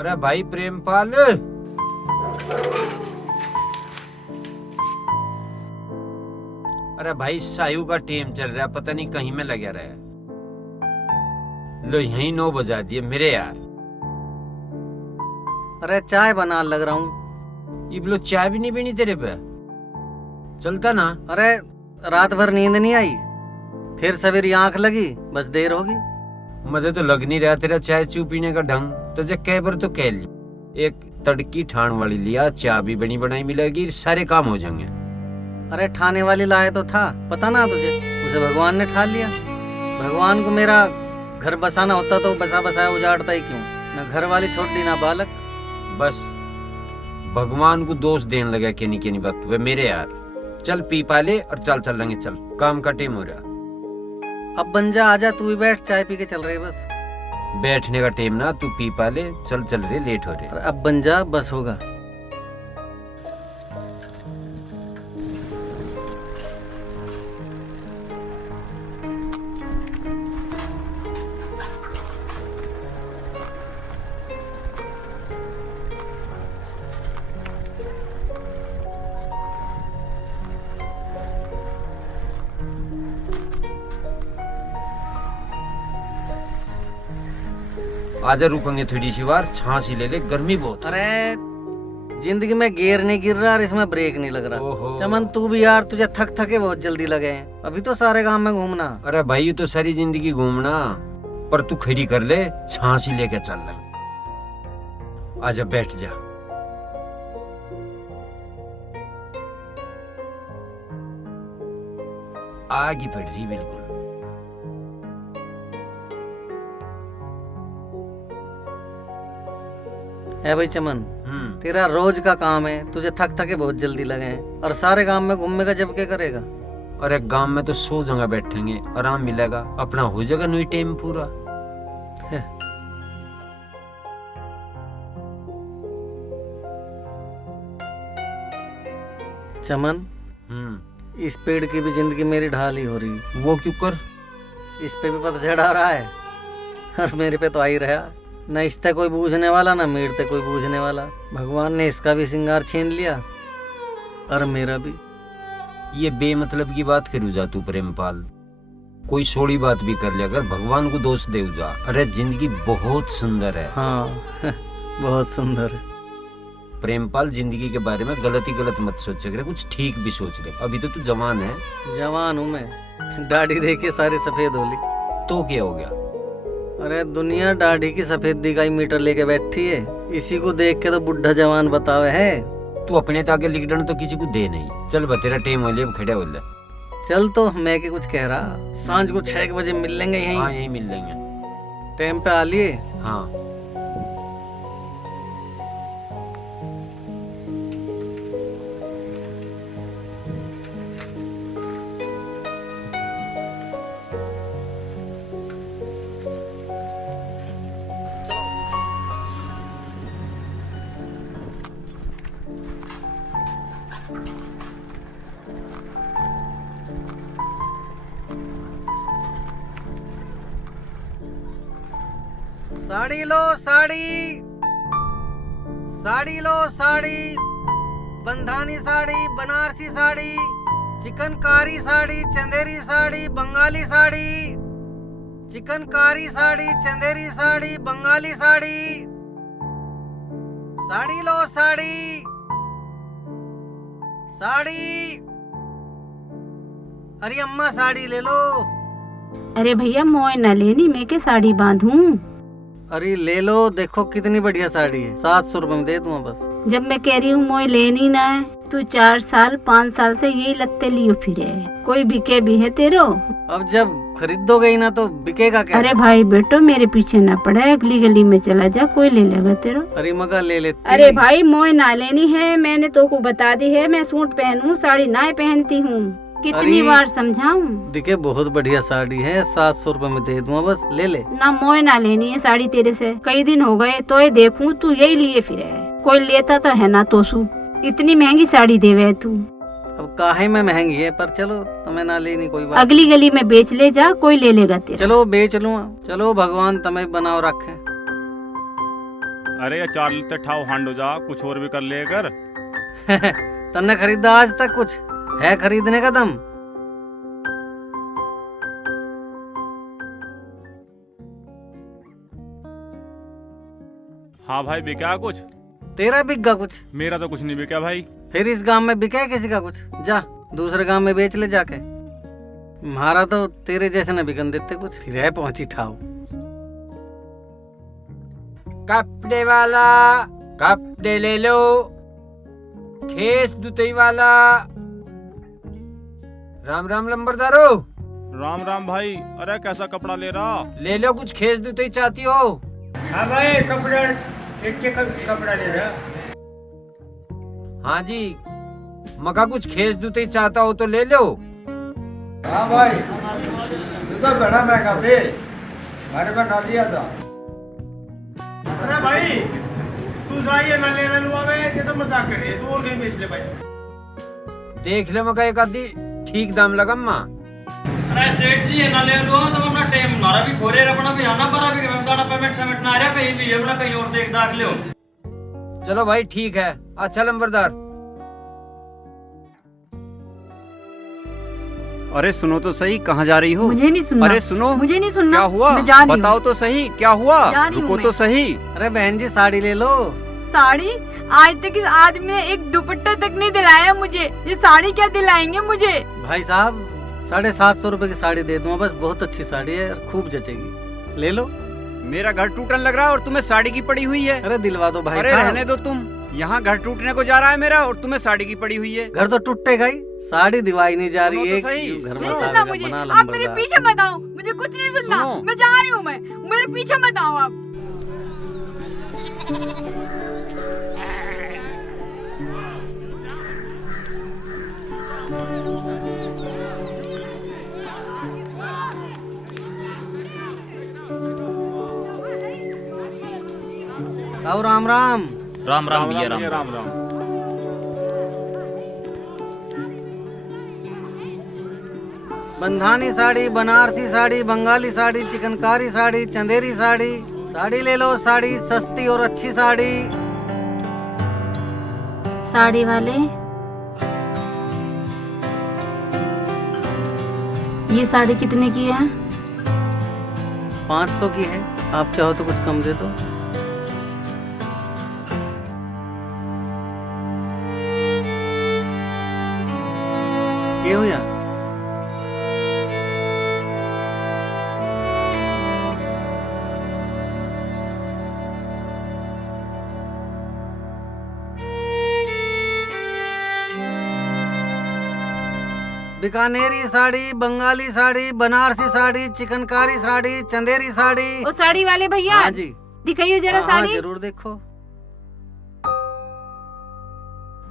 अरे भाई प्रेमपाल, अरे भाई सायु का टेम चल रहा है, पता नहीं कहीं में लगा रहा है। लो यही 9 बजा दिए मेरे यार। अरे चाय बना लग रहा हूँ। ये बोलो चाय भी नहीं पीनी तेरे पे? चलता ना। अरे रात भर नींद नहीं आई, फिर सवेरी आंख लगी, बस देर होगी। मुझे तो लग नहीं रहा तेरा चाय चू पीने का ढंग। तुझे कई बार तो कह ली, एक तड़की ठाण वाली लिया, चाय भी बनी बनाई मिलेगी, सारे काम हो जाएंगे। अरे ठाने वाली लाए तो था, पता ना तुझे, उसे भगवान ने ठा लिया। भगवान को मेरा घर बसाना होता तो बसा बसाया उजाड़ता ही क्यों? ना घर वाली छोटी ना बालक। बस भगवान को दोष देने लगा कि नहीं बात वे मेरे यार। चल पी पाले और चल लेंगे, चल काम का टाइम हो रहा। अब बन जा, आजा तू भी बैठ, चाय पी के चल रहे बस। बैठने का टाइम ना, तू पी पाले, चल रहे, लेट हो रहे। अब बन जा, बस होगा। आजा रुकेंगे थोड़ी सी बार, छांस ही ले ले, गर्मी बहुत। अरे जिंदगी में गियर नहीं गिर रहा और इसमें ब्रेक नहीं लग रहा। चमन तू भी यार, तुझे थके बहुत जल्दी लगे हैं। अभी तो सारे गांव में घूमना। अरे भाई ये तो सारी जिंदगी घूमना, पर तू खड़ी कर ले, छांस ही लेके चल ले। आजा बैठ जा। आग ही पड़ रही बिल्कुल। है भाई चमन, तेरा रोज का काम है, तुझे थके बहुत जल्दी लगे हैं और सारे गांव में घूमने का जब क्या करेगा? और एक गांव में तो 100 जगह बैठेंगे, आराम मिलेगा, अपना हो जाएगा नहीं टाइम पूरा। चमन, इस पेड़ की भी जिंदगी मेरी ढाल ही हो रही। वो क्यों कर? इस पे भी पतझड़ आ रहा है और मेरे पे तो आ ही रहा। न इससे कोई बूझने वाला, ना मेरे से कोई बूझने वाला। भगवान ने इसका भी श्रृंगार छीन लिया और मेरा भी। ये बेमतलब की बात करू जा तू प्रेमपाल, कोई सोड़ी बात भी कर ले अगर भगवान को दोष दे जा। अरे जिंदगी बहुत सुंदर है। हाँ बहुत सुंदर है। प्रेमपाल जिंदगी के बारे में गलत मत सोच, अगर कुछ ठीक भी सोच ले। अभी तो तू जवान है। जवान हूँ मैं, दाढ़ी देखे सारी सफेद हो ली तो क्या हो गया? अरे दुनिया दाढ़ी की सफेदी का ही मीटर लेके बैठी है, इसी को देख के तो बुढ़ा जवान बतावे है। तू अपने ताके लिख डन तो किसी को दे नहीं। चल बतेरा टाइम हो लिया, खड़े हो ले। चल तो मैं के कुछ कह रहा, सांझ को 6 बजे मिल लेंगे यहीं। हाँ यहीं मिल लेंगे। टाइम पे आ लिए। हाँ साड़ी लो साड़ी, साड़ी लो साड़ी, बंधानी साड़ी, बनारसी साड़ी, चिकनकारी साड़ी, चंदेरी साड़ी, बंगाली साड़ी, चिकनकारी साड़ी, चंदेरी साड़ी, बंगाली साड़ी। साड़ी लो साड़ी, साड़ी। अरे अम्मा साड़ी ले लो। अरे भैया मोय न लेनी, मैं के साड़ी बांधूं? अरे ले लो, देखो कितनी बढ़िया साड़ी है, 700 रुपए में दे दूंगा बस। जब मैं कह रही हूँ मोय लेनी ना है, तू 4 साल 5 साल से यही लत्ते लियो फिरे, कोई बिके भी है तेरो? अब जब खरीदोगे ही ना तो बिकेगा क्या? अरे भाई बेटो मेरे पीछे ना पड़े, अगली गली में चला जा, कोई ले लेगा तेरो। अरे मगा ले लेती। अरे भाई मोय ना लेनी है, मैंने तो को बता दी है, मैं सूट पहनूं, साड़ी ना पहनती हूँ। कितनी बार समझाऊं? दिखे बहुत बढ़िया साड़ी है, 700 रुपए में दे दूंगा बस, ले ले। ना मोय ना लेनी है साड़ी तेरे से, कई दिन हो गए तो ये देखूं तू यही लिए फिरे, कोई लेता तो है ना तोसू, इतनी महंगी साड़ी देवे तू। अब काहे में महंगी है, पर चलो तुम्हें ना लेनी कोई बात। अगली गली में बेच ले जा, कोई ले लेगा तेरा। चलो बेच लूँ, चलो भगवान तुम्हें बनाओ रखे। अरे ये 4 लीटर ठाव हांडो जा, कुछ और भी कर ले कर। तन्ने खरीदा आज तक कुछ है खरीदने का दम? हाँ भाई, बिका कुछ? तेरा बिक गा कुछ? मेरा तो कुछ नहीं बिका भाई। फिर इस गांव में बिका है किसी का कुछ? जा दूसरे गांव में बेच ले जाके। हमारा तो तेरे जैसे न बिकन देते कुछ। फिर है पहुंची ठाव। कपड़े वाला, कपड़े ले लो। खेस दुतई वाला। राम राम लंबरदारो। राम राम भाई। अरे कैसा कपड़ा ले रहा? ले लो कुछ खेस दुतई चाहती हो? हाँ भाई, कपड़ा एक कपड़ा ले रहा। हाँ जी, मका कुछ खेस दुतई चाहता हो तो ले लो। हाँ भाई, तू तो घड़ा महंगा थे, हमारे पास ना लिया था। अरे भाई, तू जाइए ना लेना लुआ में, ये तो मजाक कर रही है। तू और कहीं बेच ले भाई। देख ले मका एक आधी ठीक दाम लगा अम्मा। अरे सेठ जी, ये ना ले लो तो अपना टाइम हमारा भी खोरे अपना भी आना पड़ा भी हमारा पेमेंट समेट ना आ रहा कहीं भी अपना कहीं और देख दाख लो। चलो भाई ठीक है। अच्छा लंबरदार। अरे सुनो तो सही, कहाँ जा रही हो? मुझे नहीं सुनना। अरे सुनो, मुझे नहीं सुनना। क्या हुआ? मैं जा रही हूँ। बताओ तो सही, क्या हुआ? जा रही हूँ रुको मैं। तो सही। अरे बहन जी साड़ी ले लो। साड़ी? आज तक इस आदमी ने एक दुपट्टा तक नहीं दिलाया मुझे। ये साड़ी क्या दिलाएंगे मुझे? भाई साहब 750 रुपए की साड़ी दे दूंगा बस। बहुत अच्छी साड़ी है और खूब जचेगी, ले लो। मेरा घर टूटने लग रहा है और तुम्हें साड़ी की पड़ी हुई है। अरे दिलवा दो भाई अरे साहब। रहने दो तुम। यहाँ घर टूटने को जा रहा है मेरा और तुम्हें साड़ी की पड़ी हुई है। घर तो टूटेगा ही, साड़ी दिवाई नहीं जा रही सुनो है। तो सही। घर नहीं में सुनना साड़ी मुझे। बना आप मेरे लंबरदार। पीछे मत आओ, मुझे कुछ नहीं सुनना। सुनो। मैं जा रही हूँ। मैं मेरे पीछे मत आओ आप। आओ राम राम। राम राम भैया राम राम। राम राम। बंधानी साड़ी, बनारसी साड़ी, बंगाली साड़ी, चिकनकारी साड़ी, चंदेरी साड़ी। साड़ी ले लो, साड़ी सस्ती और अच्छी साड़ी। साड़ी वाले, ये साड़ी कितने की है? 500 की है, आप चाहो तो कुछ कम दे दो। क्यों यार? बीकानेरी साड़ी, बंगाली साड़ी, बनारसी साड़ी, चिकनकारी साड़ी, चंदेरी साड़ी। ओ साड़ी वाले भैया, हाँ जी। दिखाइए जरा हाँ, साड़ी। जरूर देखो।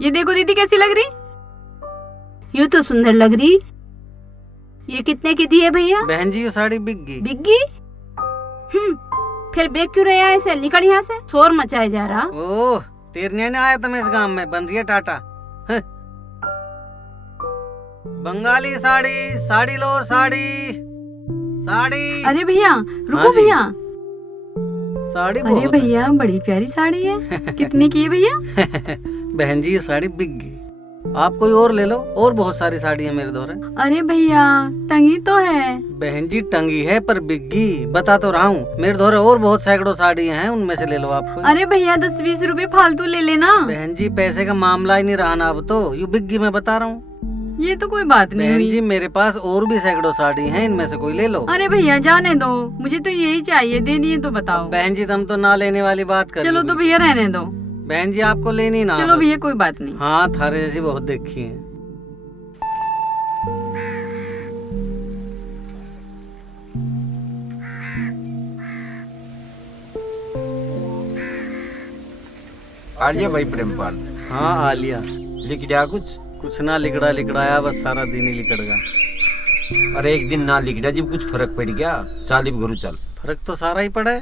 ये देखो दीदी कैसी लग रही? यूँ तो सुंदर लग रही। ये कितने की दी है भैया? बहन जी ये साड़ी बिक गई। बिग्गी? फिर बेच क्यों रहे हैं ऐसे? निकल यहाँ से, शोर मचाए जा रहा। ओह, तेरने ने आया था मैं इस गांव में, बन रही है टाटा। हैं। बंगाली साड़ी, साड़ी लो साड़ी, साड़ी। अरे भैया रुको हाँ जी। भैया। साड़ी अरे बहुत है। भैया बड़ी प्यारी साड़ी है। कितने की है भैया? बहन जी ये साड़ी बिक गई, आप कोई और ले लो। और बहुत सारी साड़ी है मेरे दोरे। अरे भैया टंगी तो है। बहन जी टंगी है पर बिक गई, बता तो रहा हूँ। मेरे दोरे और बहुत सैकड़ों साड़ी हैं, उनमें से ले लो आप कोई। अरे भैया 10-20 रुपए फालतू ले लेना। बहन जी पैसे का मामला ही नहीं रहा ना अब तो, यू बिक गई मैं बता रहा हूँ। ये तो कोई बात नहीं बहन हुई। जी मेरे पास और भी सैकड़ों साड़ी हैं, इनमें से कोई ले लो। अरे भैया जाने दो, मुझे तो यही चाहिए, दे दिए तो बताओ। बहन जी तुम तो ना लेने वाली बात कर। चलो तो भैया रहने दो। बहन जी आपको लेनी ना? चलो भैया कोई बात नहीं। हाँ थारे जैसी बहुत देखी है। आलिया भाई प्रेमपाल, हाँ आलिया। लिख दिया कुछ? कुछ ना लिकड़ा लिकड़ाया, बस सारा दिन ही लिकड़ गया। अरे एक दिन ना लिख दिया जब कुछ फर्क पड़ गया। चाल इब घरू चल। फर्क तो सारा ही पड़ा है।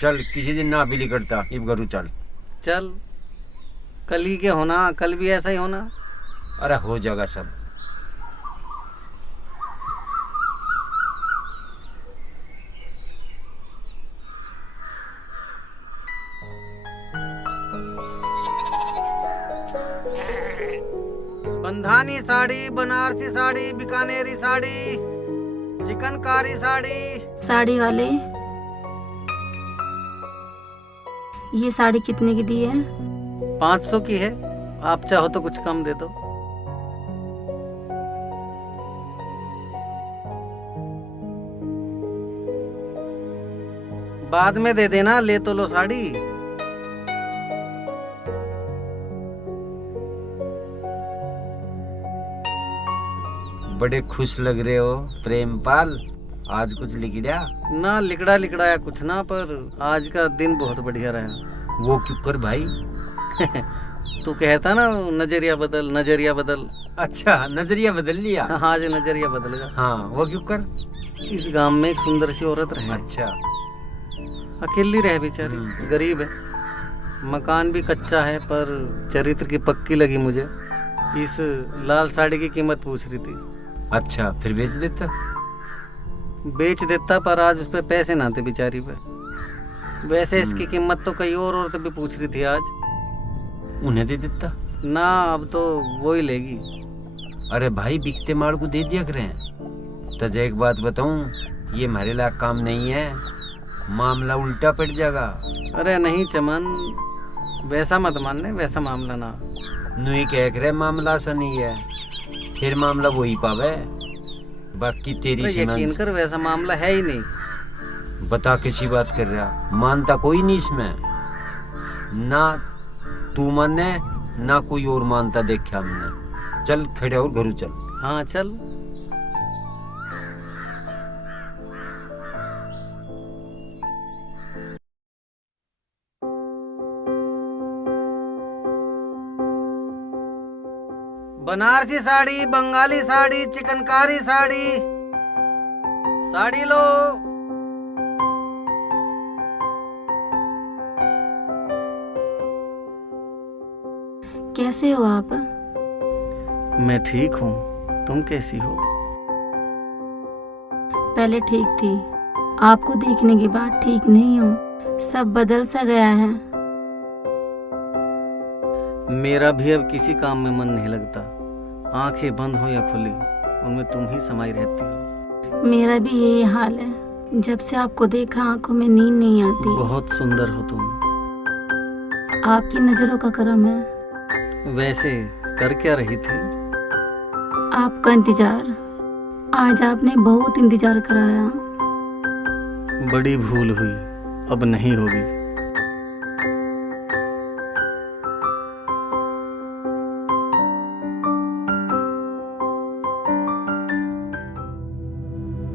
चल किसी दिन ना भी लिखता, इब घरू चल। चल कल ही के होना, कल भी ऐसा ही होना। अरे हो जाएगा सब। बंधानी साड़ी, बनारसी साड़ी, बीकानेरी साड़ी, चिकनकारी साड़ी। साड़ी वाले, ये साड़ी कितने की दी है? 500 की है, आप चाहो तो कुछ कम दे दो। बाद में दे देना, ले तो लो साड़ी। बड़े खुश लग रहे हो प्रेमपाल, आज कुछ लिखड़ा? ना लिकड़ा लिकड़ाया कुछ ना, पर आज का दिन बहुत बढ़िया रहा। वो क्यों कर भाई? तू कहता ना नजरिया बदल, नजरिया बदल। अच्छा, नजरिया बदल लिया? हाँ, आज नजरिया बदल गया। हाँ, वो क्यों कर? इस गांव में एक सुंदर सी औरत रहे। अच्छा। अकेली रहे बेचारी, गरीब है, मकान भी कच्चा है, पर चरित्र की पक्की लगी मुझे। इस लाल साड़ी की कीमत पूछ रही थी। अच्छा, फिर बेच देता? बेच देता, पर आज उस पे पैसे ना थे बेचारी पे। वैसे इसकी कीमत तो कई और औरतें भी पूछ रही थी आज। उन्हें दे देता? ना, अब तो वो ही लेगी। अरे भाई, बिकते माल को दे दिया करें। तुझे एक बात बताऊं, ये हमारे लायक काम नहीं है, मामला उल्टा पड़ जाएगा। अरे नहीं चमन, वैसा मत मानने, वैसा मामला ना। नुई कह करे मामला ऐसा नहीं है, फिर मामला वही पावे। बाकी तेरी यकीन कर, वैसा मामला है ही नहीं। बता, किसी बात कर रहा? मानता कोई नहीं इसमें, ना तू माने ना कोई और मानता देखा हमने। चल खड़े और घरू चल। हाँ चल। बनारसी साड़ी, बंगाली साड़ी, चिकनकारी साड़ी, साड़ी लो। कैसे हो आप? मैं ठीक हूँ, तुम कैसी हो? पहले ठीक थी, आपको देखने के बाद ठीक नहीं हूँ। सब बदल सा गया है। मेरा भी अब किसी काम में मन नहीं लगता। आंखें बंद हो या खुली, उनमें तुम ही समाई रहती हो। मेरा भी यही हाल है। जब से आपको देखा आंखों में नींद नहीं आती। बहुत सुंदर हो तुम। आपकी नजरों का करम है। वैसे कर क्या रही थी? आपका इंतजार। आज आपने बहुत इंतजार कराया। बड़ी भूल हुई, अब नहीं होगी।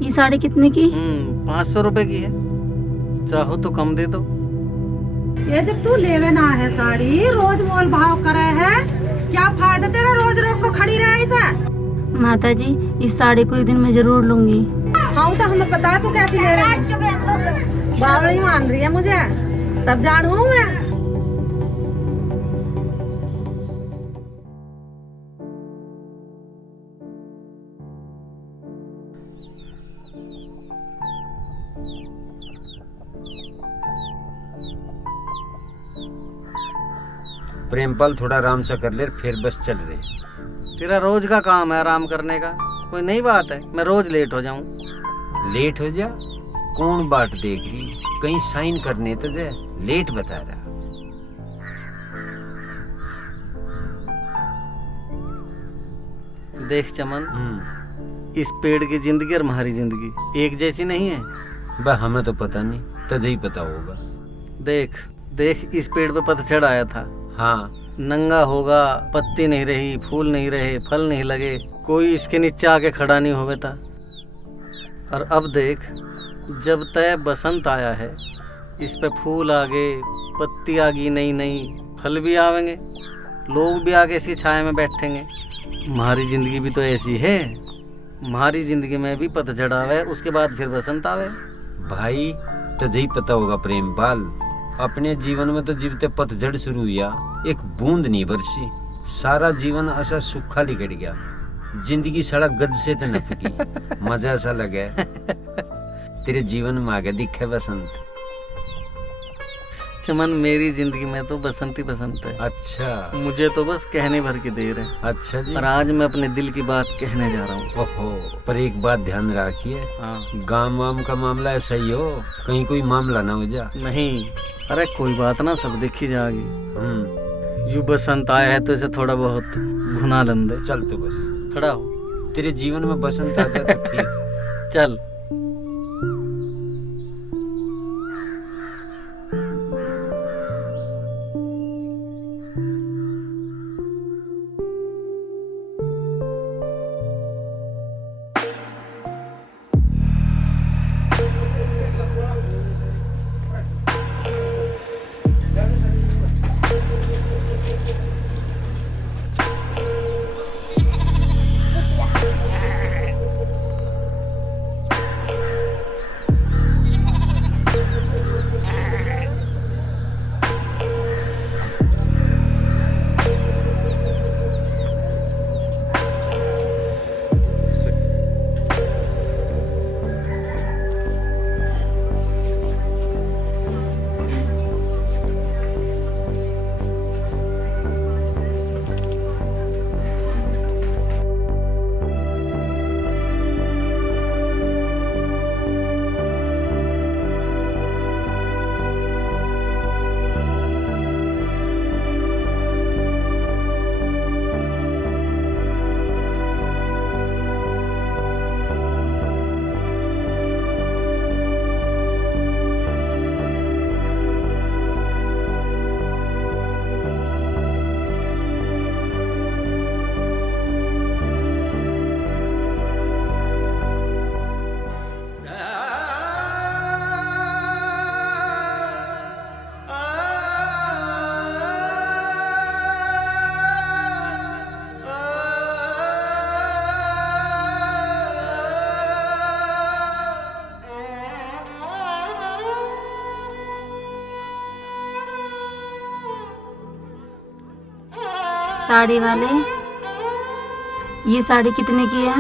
ये साड़ी कितने की? 500 रुपए की है, चाहो तो कम दे दो। ये जब तू लेवे ना है साड़ी, रोज मोल भाव करे है, क्या फायदा तेरा रोज रोज को खड़ी रहे इसे? माता जी, इस साड़ी को एक दिन मैं जरूर लूंगी। हाँ तो हमें पता तू कैसी ले रही है। बावड़ी मान रही है मुझे, सब जानू मैं। प्रेमपाल, थोड़ा आराम सा कर ले, फिर बस चल रही। तेरा रोज का काम है आराम करने का, कोई नई बात है? मैं रोज लेट हो जाऊं। लेट हो जा? कौन बाट देख रही? कहीं साइन करने तो दे, लेट बता रहा। देख चमन, इस पेड़ की जिंदगी और हमारी जिंदगी एक जैसी नहीं है। बा हमें तो पता नहीं, तुझे ही पता होगा। देख देख, इस पेड़ पे पतझड़ आया था। हाँ, नंगा होगा, पत्ती नहीं रही, फूल नहीं रहे, फल नहीं लगे, कोई इसके नीचे आके खड़ा नहीं हो था। और अब देख, जब तय बसंत आया है, इस पे फूल आ गए, पत्ती आ गई नई नई, फल भी आवेंगे, लोग भी आगे इसी छाया में बैठेंगे। हमारी जिंदगी भी तो ऐसी है। हमारी जिंदगी में भी पतझड़ आवे, उसके बाद फिर बसंत आवे। भाई तुझे ही पता होगा प्रेमपाल, अपने जीवन में तो जीवते पतझड़ शुरू हुआ, एक बूंद नहीं बरसी, सारा जीवन ऐसा सूखा लिकट गया। जिंदगी सड़क गज से तो नपकी, मजा सा लगे। तेरे जीवन में आगे दिखे बसंत। चमन, मेरी जिंदगी में तो बसंत ही बसंत है। अच्छा मुझे तो बस कहने भर की देर है। अच्छा जी। पर आज मैं अपने दिल की बात कहने जा रहा हूँ। ओहो, पर एक बात ध्यान रखिए, हाँ। गांव वाम का मामला ऐसा ही हो, कहीं कोई मामला ना हो जा। नहीं, अरे कोई बात ना, सब देखी जाएगी। यू बसंत आया है तो इसे थोड़ा बहुत घुना लंदे। चल तो बस खड़ा हो। तेरे जीवन में बसंत आ जाए तो ठीक। चल। साड़ी वाले, ये साड़ी कितने की है?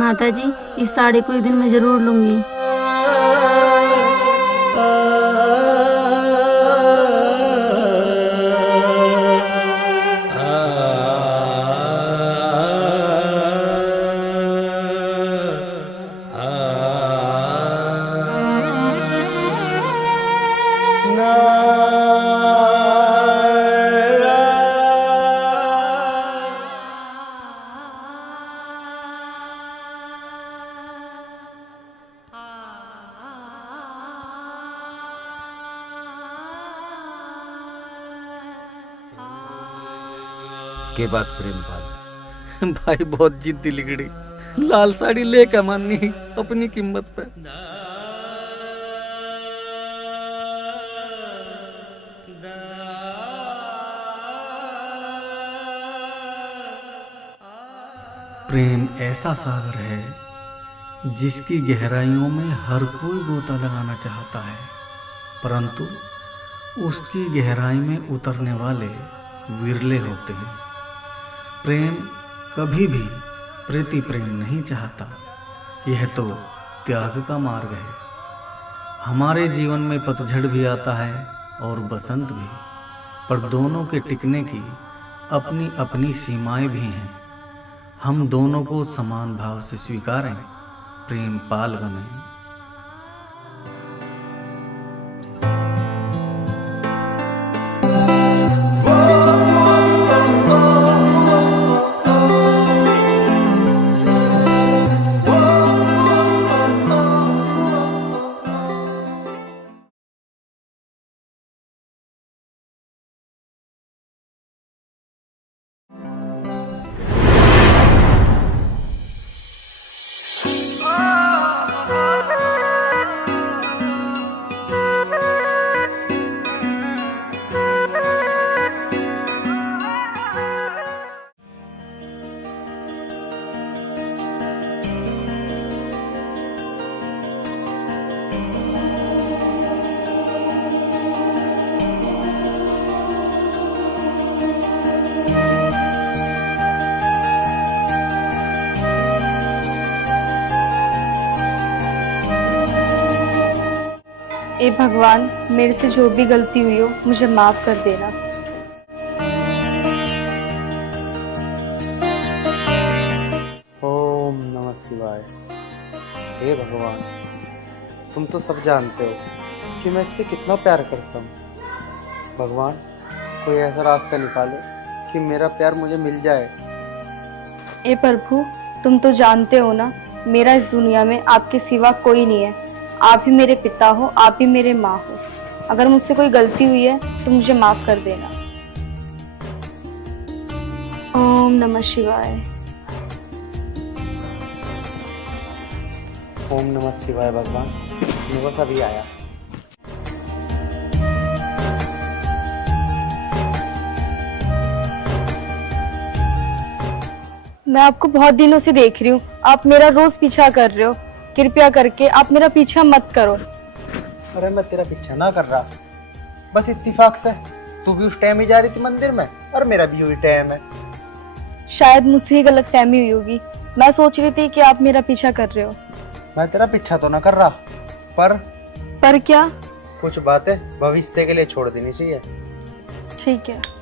माता जी, इस साड़ी को एक दिन मैं जरूर लूंगी। के बात प्रेमपाल? भाई बहुत जिद्दी लिगड़ी, लाल साड़ी लेकर माननी अपनी कीमत पे। प्रेम ऐसा सागर है जिसकी गहराइयों में हर कोई गोता लगाना चाहता है, परंतु उसकी गहराई में उतरने वाले विरले होते हैं। प्रेम कभी भी प्रीति प्रेम नहीं चाहता, यह तो त्याग का मार्ग है। हमारे जीवन में पतझड़ भी आता है और बसंत भी, पर दोनों के टिकने की अपनी अपनी सीमाएं भी हैं। हम दोनों को समान भाव से स्वीकारें, प्रेम पाल बने। ए भगवान, मेरे से जो भी गलती हुई हो मुझे माफ कर देना। ओम नमः शिवाय। हे भगवान, तुम तो सब जानते हो कि मैं इससे कितना प्यार करता हूँ। भगवान, कोई ऐसा रास्ता निकालो कि मेरा प्यार मुझे मिल जाए। ए प्रभु, तुम तो जानते हो ना, मेरा इस दुनिया में आपके सिवा कोई नहीं है। आप ही मेरे पिता हो, आप ही मेरे माँ हो। अगर मुझसे कोई गलती हुई है तो मुझे माफ कर देना। ओम नमः शिवाय। ओम नमः शिवाय। भगवान, मेरे पास अभी आया। मैं आपको बहुत दिनों से देख रही हूँ, आप मेरा रोज पीछा कर रहे हो। कृपया करके आप मेरा पीछा मत करो। अरे मैं तेरा पीछा ना कर रहा, बस इत्तेफाक से तू भी उस टाइम ही जा रही थी मंदिर में और मेरा भी वही टाइम है। शायद मुझसे ही गलतफहमी हुई होगी। मैं सोच रही थी कि आप मेरा पीछा कर रहे हो। मैं तेरा पीछा तो ना कर रहा, पर क्या? कुछ बातें भविष्य के लिए छोड़ देनी चाहिए। ठीक है।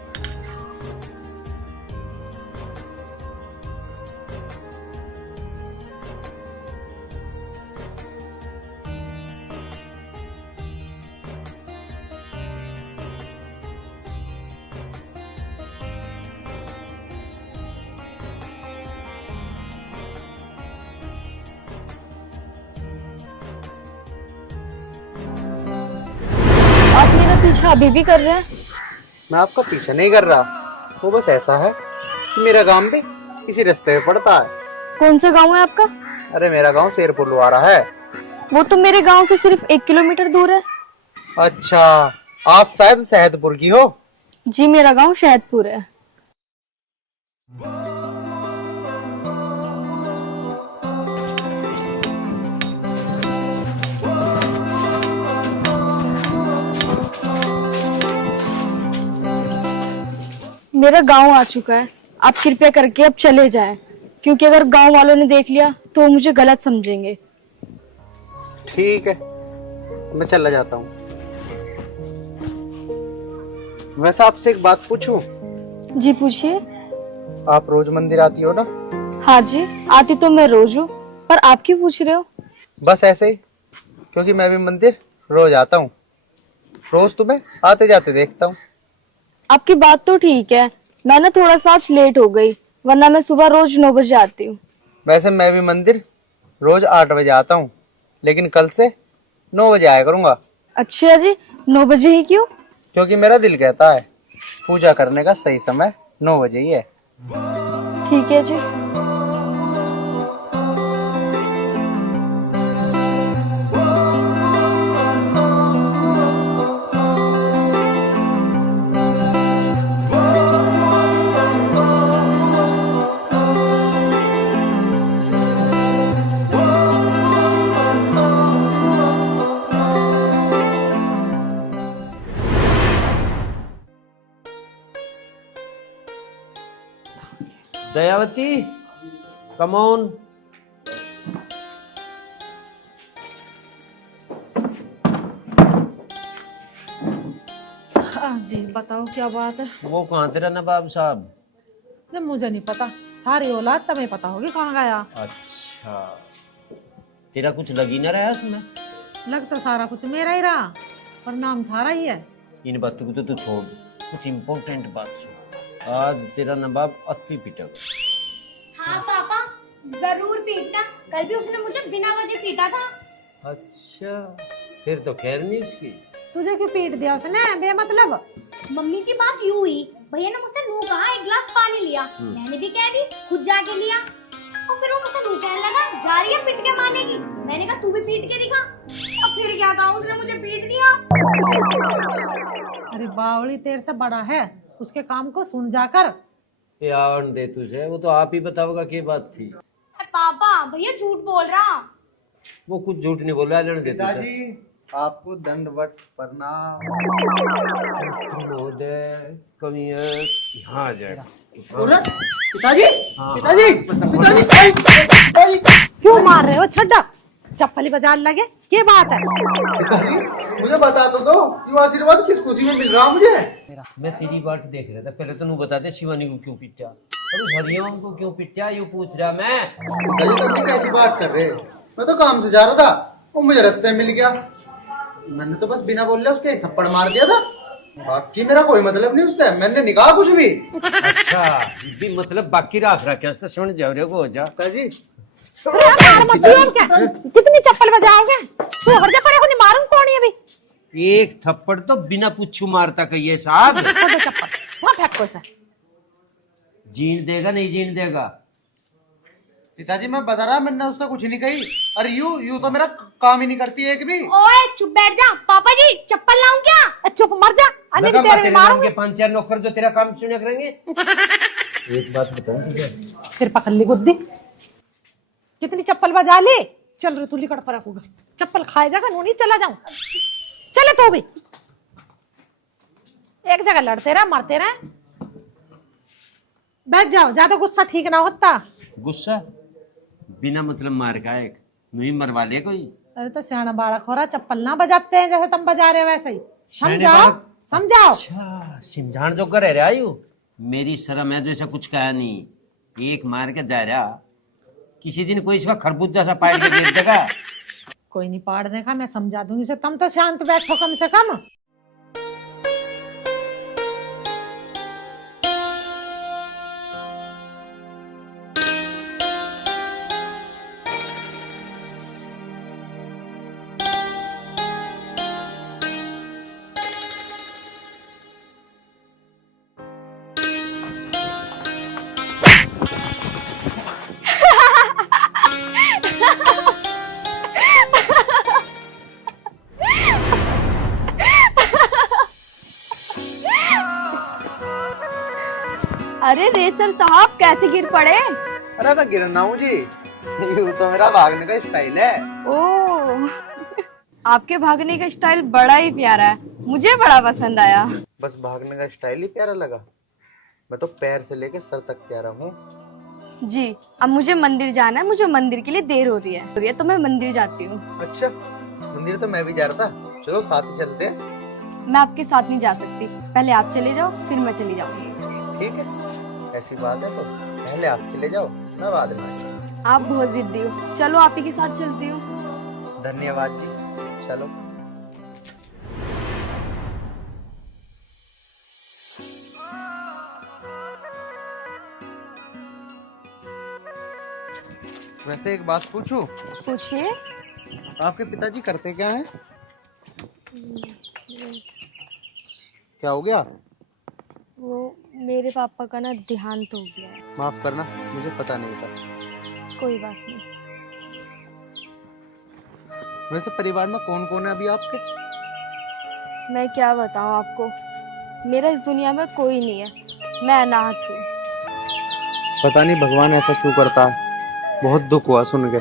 आप मेरा पीछा अभी भी कर रहे हैं? मैं आपका पीछा नहीं कर रहा, वो बस ऐसा है कि मेरा गांव भी इसी रास्ते पे पड़ता है। कौन सा गांव है आपका? अरे मेरा गांव शेरपुर लुआरा है। वो तो मेरे गांव से सिर्फ 1 किलोमीटर दूर है। अच्छा, आप शायद शहदपुर की हो। जी, मेरा गांव शहदपुर है। मेरा गांव आ चुका है। आप कृपया करके अब चले जाएं, क्योंकि अगर गांव वालों ने देख लिया तो वो मुझे गलत समझेंगे। ठीक है, मैं चला जाता हूँ। वैसे आपसे एक बात पूछूं? जी पूछिए। आप रोज मंदिर आती हो ना? हाँ जी, आती तो मैं रोज हूँ, पर आप क्यों पूछ रहे हो? बस ऐसे ही, क्योंकि मैं भी मंदिर रोज आता हूँ। रोज तुम्हें आते जाते देखता हूँ। आपकी बात तो ठीक है, मैं ना थोड़ा सा आज लेट हो गई, वरना मैं सुबह रोज 9 बजे आती हूँ। वैसे मैं भी मंदिर रोज 8 बजे आता हूँ, लेकिन कल से 9 बजे आया करूंगा। अच्छा जी, 9 बजे ही क्यों? क्योंकि मेरा दिल कहता है पूजा करने का सही समय 9 बजे ही है। ठीक है जी। Dayawati, come on. जी बताओ क्या बात है? वो कहाँ तेरा नवाब साहब? जब मुझे नहीं पता, थारी औलाद तुम्हें पता होगी कहाँ गया। अच्छा, तेरा कुछ लग ही ना रहा उसमें? लग तो सारा कुछ मेरा ही रहा, पर नाम थारा ही है। इन बातों को तो तू छोड़, कुछ इम्पोर्टेंट बात सुन। आज तेरा नवाब अति पिटक। हाँ पापा, जरूर पीटना। कल भी उसने मुझे बिना वजह पीटा था। अच्छा, फिर तो खैर नहीं उसकी। तुझे क्यों पीट दिया उसने बेमतलब? मम्मी जी बात यूं हुई, भैया ने मुझसे नू कहा 1 गिलास पानी लिया, मैंने भी कह दी खुद जाके लिया, और फिर वो मुझसे नू कहने लगा जा रही है पिट के मानेगी। मैंने कहा तू भी पीट के दिखा, और फिर क्या था, उसने मुझे पीट दिया। अरे बावली तेरे से बड़ा है, उसके काम को सुन जाकर। यार दे तुझे, वो तो आप ही बताओगा क्या बात थी। पापा भैया झूठ बोल रहा। वो कुछ झूठ नहीं बोल रहा, लड़ दे तुझे। पिताजी, आपको दंडवत प्रणाम। महोदय कभी यहाँ आ जाएगा। पिताजी, पिताजी, पिताजी, पिताजी। क्यों मार रहे हो? छड्डा चप्पल ही बाजार लगे, ये बात है। पिताजी मुझे बता तो दो, ये आशीर्वाद किस खुशी में मिल रहा मुझे? मैं तेरी बात देख रहा था, पहले तो नहीं बता दे शिवानी को क्यों पिटा और उस हरिओम को क्यों पिटा, ये पूछ रहा मैं। पिताजी तुम कैसी बात कर रहे? मैं तो काम से जा रहा था, वो मुझे रास्ते में मिल गया, मैंने तो बस बिना बोले उसके थप्पड़ मार दिया था। बाकी मेरा कोई मतलब नहीं उससे, मैंने नहीं कहा कुछ भी। अच्छा भी मतलब बाकी राख रहा तो सुन जाओ रे को जा पिताजी कितनी चप्पल बजाओगे? तू हर जगह को नहीं मारूं, कौन है अभी? एक थप्पड़ तो बिना पूछू मारता कहिए साहब। चप्पल वहां फेंक को सर। जीन देगा नहीं जीन देगा? पिताजी मैं बता रहा, मैंने उससे कुछ नहीं कही। अरे यू तो मेरा काम ही नहीं करती एक भी। ओए चुप बैठ जा। पापा जी चप्पल लाऊं क्या? चुप मर जा, अन्य भी तेरे में मारूंगी। 5-4 नौकर जो तेरा काम सुने करेंगे। एक बात बताऊं तुझे, फिर पकड़ ली गुद्दी। कितनी चप्पल बजा ली? चल रे तू लिकड़ पर रखूगा, चप्पल खाए जाकर नूनी चला जाऊं। चले तो भी एक जगह लड़ते रहे, मरते रहे। बैठ जाओ, ज्यादा गुस्सा ठीक ना होता। गुस्सा बिना मतलब मार का एक नहीं मरवा ले कोई। अरे तो सियाना बालक हो रहा, चप्पल ना बजाते हैं जैसे तुम बजा रहे हो वैसे ही। सियाने समझाओ बालक- समझाओ। अच्छा सिमझान जो करे रे आयु, मेरी शर्म है जो ऐसा कुछ कहा नहीं, एक मार के जा रहा, किसी दिन कोई इसका खरबूजा सा पाड़ के गिर देगा। कोई नहीं पाड़ने का, मैं समझा दूंगी से। तुम तो शांत बैठो कम से कम। अरे रेसर साहब कैसे गिर पड़े? अरे मैं गिरना हूँ जी, यू तो मेरा भागने का स्टाइल है। ओह, आपके भागने का स्टाइल बड़ा ही प्यारा है, मुझे बड़ा पसंद आया। बस भागने का स्टाइल ही प्यारा लगा? मैं तो पैर से लेके सर तक प्यारा हूँ। जी अब मुझे मंदिर जाना है, मुझे मंदिर के लिए देर हो रही है तो मैं मंदिर जाती हूँ। अच्छा मंदिर तो मैं भी जा रहा था, चलो साथ ही चलते हैं। मैं आपके साथ नहीं जा सकती, पहले आप चले जाओ फिर मैं चली जाऊंगी। ठीक है, ऐसी बात है तो पहले आप चले जाओ, मैं बाद में आ जाऊँ। आप बहुत जिद्दी हो, चलो आप ही के साथ चलती हूँ। धन्यवाद जी, चलो। वैसे एक बात पूछूं? पूछिए। आपके पिताजी करते क्या हैं? क्या हो गया? वो मेरे पापा का ना देहांत हो गया है। माफ करना, मुझे पता नहीं था। कोई बात नहीं। वैसे परिवार में कौन कौन है अभी आपके? मैं क्या बताऊं आपको, मेरा इस दुनिया में कोई नहीं है, मैं अनाथ हूँ। पता नहीं भगवान ऐसा क्यों करता है, बहुत दुख हुआ सुन के।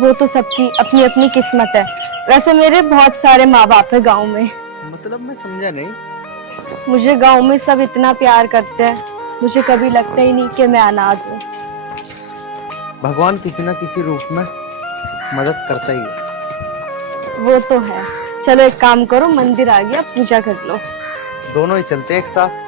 वो तो सबकी अपनी अपनी किस्मत है। वैसे मेरे बहुत सारे माँ बाप है गाँव में। मतलब मैं समझा नहीं। मुझे गांव में सब इतना प्यार करते हैं, मुझे कभी लगता ही नहीं कि मैं अनाथ हूँ। भगवान किसी न किसी रूप में मदद करता ही है। वो तो है। चलो एक काम करो, मंदिर आ गया, पूजा कर लो। दोनों ही चलते एक साथ।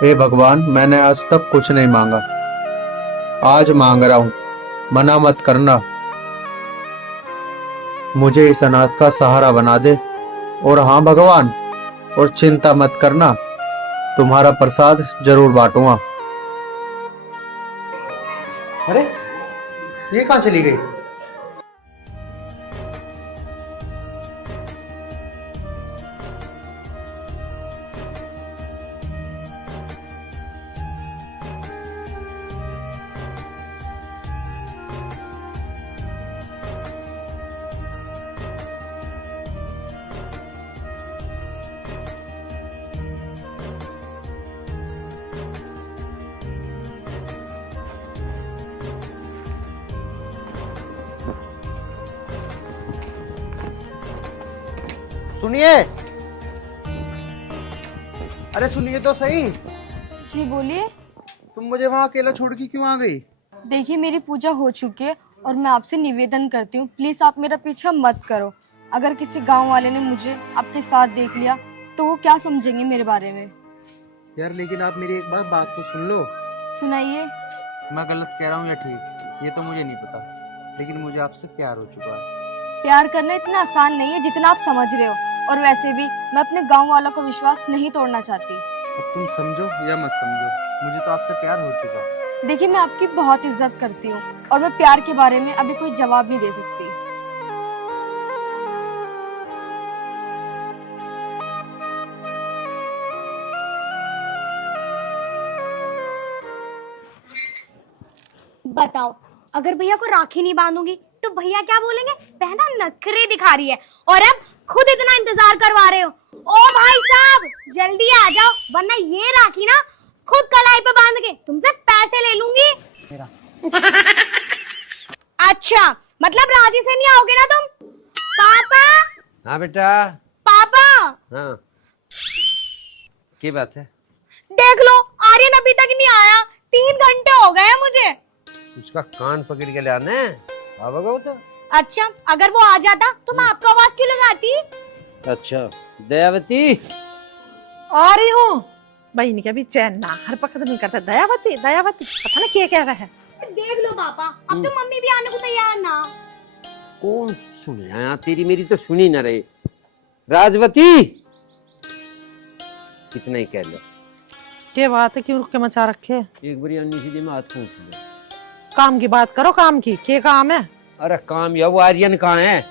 हे भगवान, मैंने आज तक कुछ नहीं मांगा, आज मांग रहा हूँ, मना मत करना। मुझे इस अनाथ का सहारा बना दे। और हाँ भगवान, और चिंता मत करना, तुम्हारा प्रसाद जरूर बांटूंगा। अरे ये कहाँ चली गई? सुनिए, अरे सुनिए तो सही, जी बोलिए। तुम मुझे वहाँ अकेला छोड़ के क्यों आ गई? देखिए मेरी पूजा हो चुकी है और मैं आपसे निवेदन करती हूँ, प्लीज आप मेरा पीछा मत करो। अगर किसी गांव वाले ने मुझे आपके साथ देख लिया तो वो क्या समझेंगे मेरे बारे में? यार लेकिन आप मेरी एक बार बात तो सुन लो। सुनाइए। मैं गलत कह रहा हूँ या ठीक, ये तो मुझे नहीं पता, लेकिन मुझे आपसे प्यार हो चुका है। प्यार करना इतना आसान नहीं है जितना आप समझ रहे हो, और वैसे भी मैं अपने गांव वालों का विश्वास नहीं तोड़ना चाहती। अब तुम समझो या मत समझो, मुझे तो आपसे प्यार हो चुका है। देखिए मैं आपकी बहुत इज्जत करती हूँ और मैं प्यार के बारे में अभी कोई जवाब नहीं दे सकती। बताओ, अगर भैया को राखी नहीं बांधूंगी तो भैया क्या बोलेंगे? बहना नखरे दिखा रही है, और अब खुद इतना इंतजार करवा रहे हो। ओ भाई साहब जल्दी आ जाओ, वरना ये राखी ना खुद कलाई पे बांध के तुमसे पैसे ले लूंगी। अच्छा, मतलब राजी से नहीं आओगे ना तुम? पापा। हाँ बेटा। पापा। हाँ की बात है? देख लो, आर्यन अभी तक नहीं आया, 3 घंटे हो गए मुझे। उसका कान पकड़ के ले आना है। तो अच्छा, अगर वो आ जाता तो मैं आपको आवाज क्यों लगाती? अच्छा दयावती, आ रही हूँ। बहन के भी चैन ना, हर वक्त नहीं करता। दयावती दयावती, पता नहीं क्या कह रहा है। देख लो पापा, अब तो मम्मी भी आने को तैयार ना। कौन सुने तेरी मेरी तो सुनी ना रहे। राजवती, कितना ही कह लो। क्या बात है, क्यों रुक के मचा रखे? एक बारी अन्नी सीधी में हाथ पूछ लो। काम की बात करो, काम की। क्या काम है? अरे काम या वो आर्यन कहाँ है?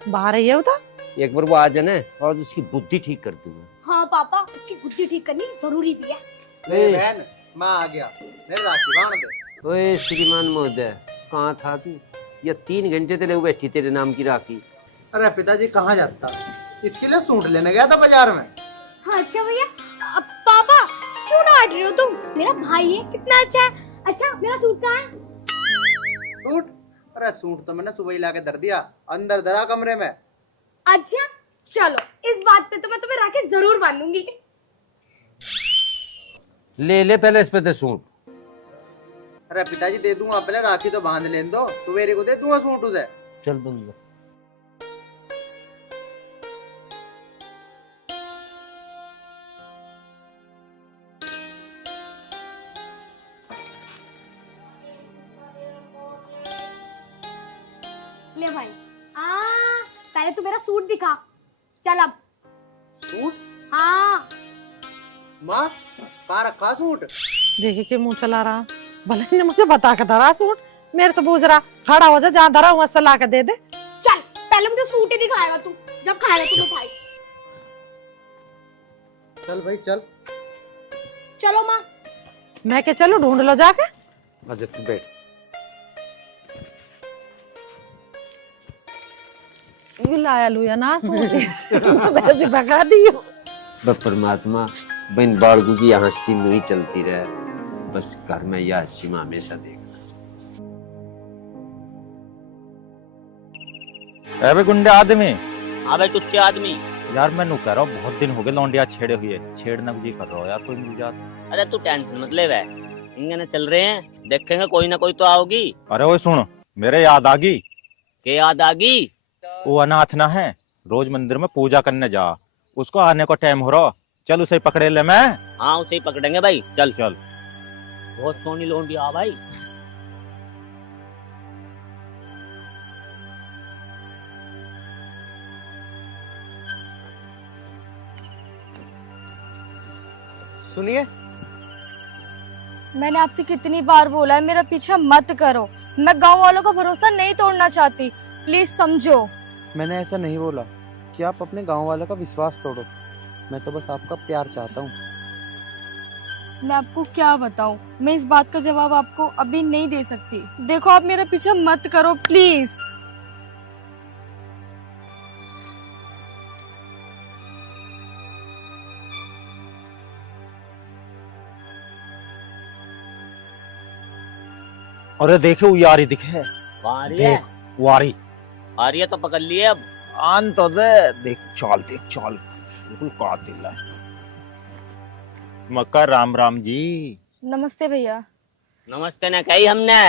बाहर है ये उधर। एक बार वो आ जाना और उसकी बुद्धि ठीक कर दूंगा। हाँ पापा, उसकी बुद्धि ठीक करनी जरूरी भी है। बहन, मैं आ गया, मेरे राखी बांध दे। ओए श्रीमान महोदय, कहाँ था तू? ये 3 घंटे तेरे वो बैठी तेरे नाम की राखी। अरे पिताजी कहाँ जाता, इसके लिए सूट लेने गया था बाजार में। हाँ, अच्छा भैया। पापा क्यों ना हट रहे हो तुम? मेरा भाई है, कितना अच्छा है। अच्छा, मेरा सूट कहाँ है? सूट? अरे सूट तो मैंने सुबह ही लाके धर दिया, अंदर धरा कमरे में। अच्छा चलो, इस बात पे तो मैं तुम्हें राखी जरूर बांधूंगी। ले पहले इस पे तो सूट। अरे पिताजी दे दूंगा, पहले राखी तो बांध लेने दो, सवेरे को दे दूंगा सूट उसे। चल दूंगा। ले भाई, पहले तू मेरा सूट दिखा। चल अब। सूट? हाँ। माँ, कहाँ रखा सूट? देखे के मुंह चला रहा, भले ने मुझे बता के धरा सूट, मेरे से पूछ रहा। खड़ा हो जा, जहाँ धरा वहां से ला के दे दे। चल, पहले मुझे सूट ही दिखाएगा तू, जब खाएगा तू मिठाई। चल भाई चल। चलो माँ। मैं के चलो, ढूंढ लो जाके। अच्छा तू बैठ। लाया लुया ना सूट वैसे भगा दियो। परमात्मा, बहन बाड़गू की यहाँ सी नहीं चलती रहे, बस घर में यह सीमा हमेशा देखना। अबे गुंडे आदमी। हाँ भाई, टुच्चे आदमी। यार मैं कह रहा हूँ, बहुत दिन हो गए लौंडिया छेड़े हुए, छेड़ना जी कर रहा हो यार, कोई मिल जाता। अरे तू टेंशन मत ले, वे इंगने चल रहे हैं, देखेंगे कोई ना कोई तो आओगी। अरे वो सुन, मेरे याद आ गई। के याद आ गई? वो अनाथ ना है, रोज मंदिर में पूजा करने जा, उसको आने को टाइम हो रहा, चल उसे पकड़े ले। मैं हाँ उसे ही पकड़ेंगे भाई, चल चल। बहुत सोनी लौंडिया भाई। सुनिए, मैंने आपसे कितनी बार बोला है मेरा पीछा मत करो, मैं गांव वालों का भरोसा नहीं तोड़ना चाहती, प्लीज समझो। मैंने ऐसा नहीं बोला कि आप अपने गांव वालों का विश्वास तोड़ो, मैं तो बस आपका प्यार चाहता हूँ। मैं आपको क्या बताऊं, मैं इस बात का जवाब आपको अभी नहीं दे सकती। देखो आप मेरा पीछा मत करो प्लीज। अरे देखे वो यारी दिखे, कहाँ आ रही है? देख वारी आ रही है तो पकड़ लिए अब। आन तो दे। देख चाल बिल्कुल कातिल है। मक्का राम राम जी। नमस्ते भैया। नमस्ते न कही हमने,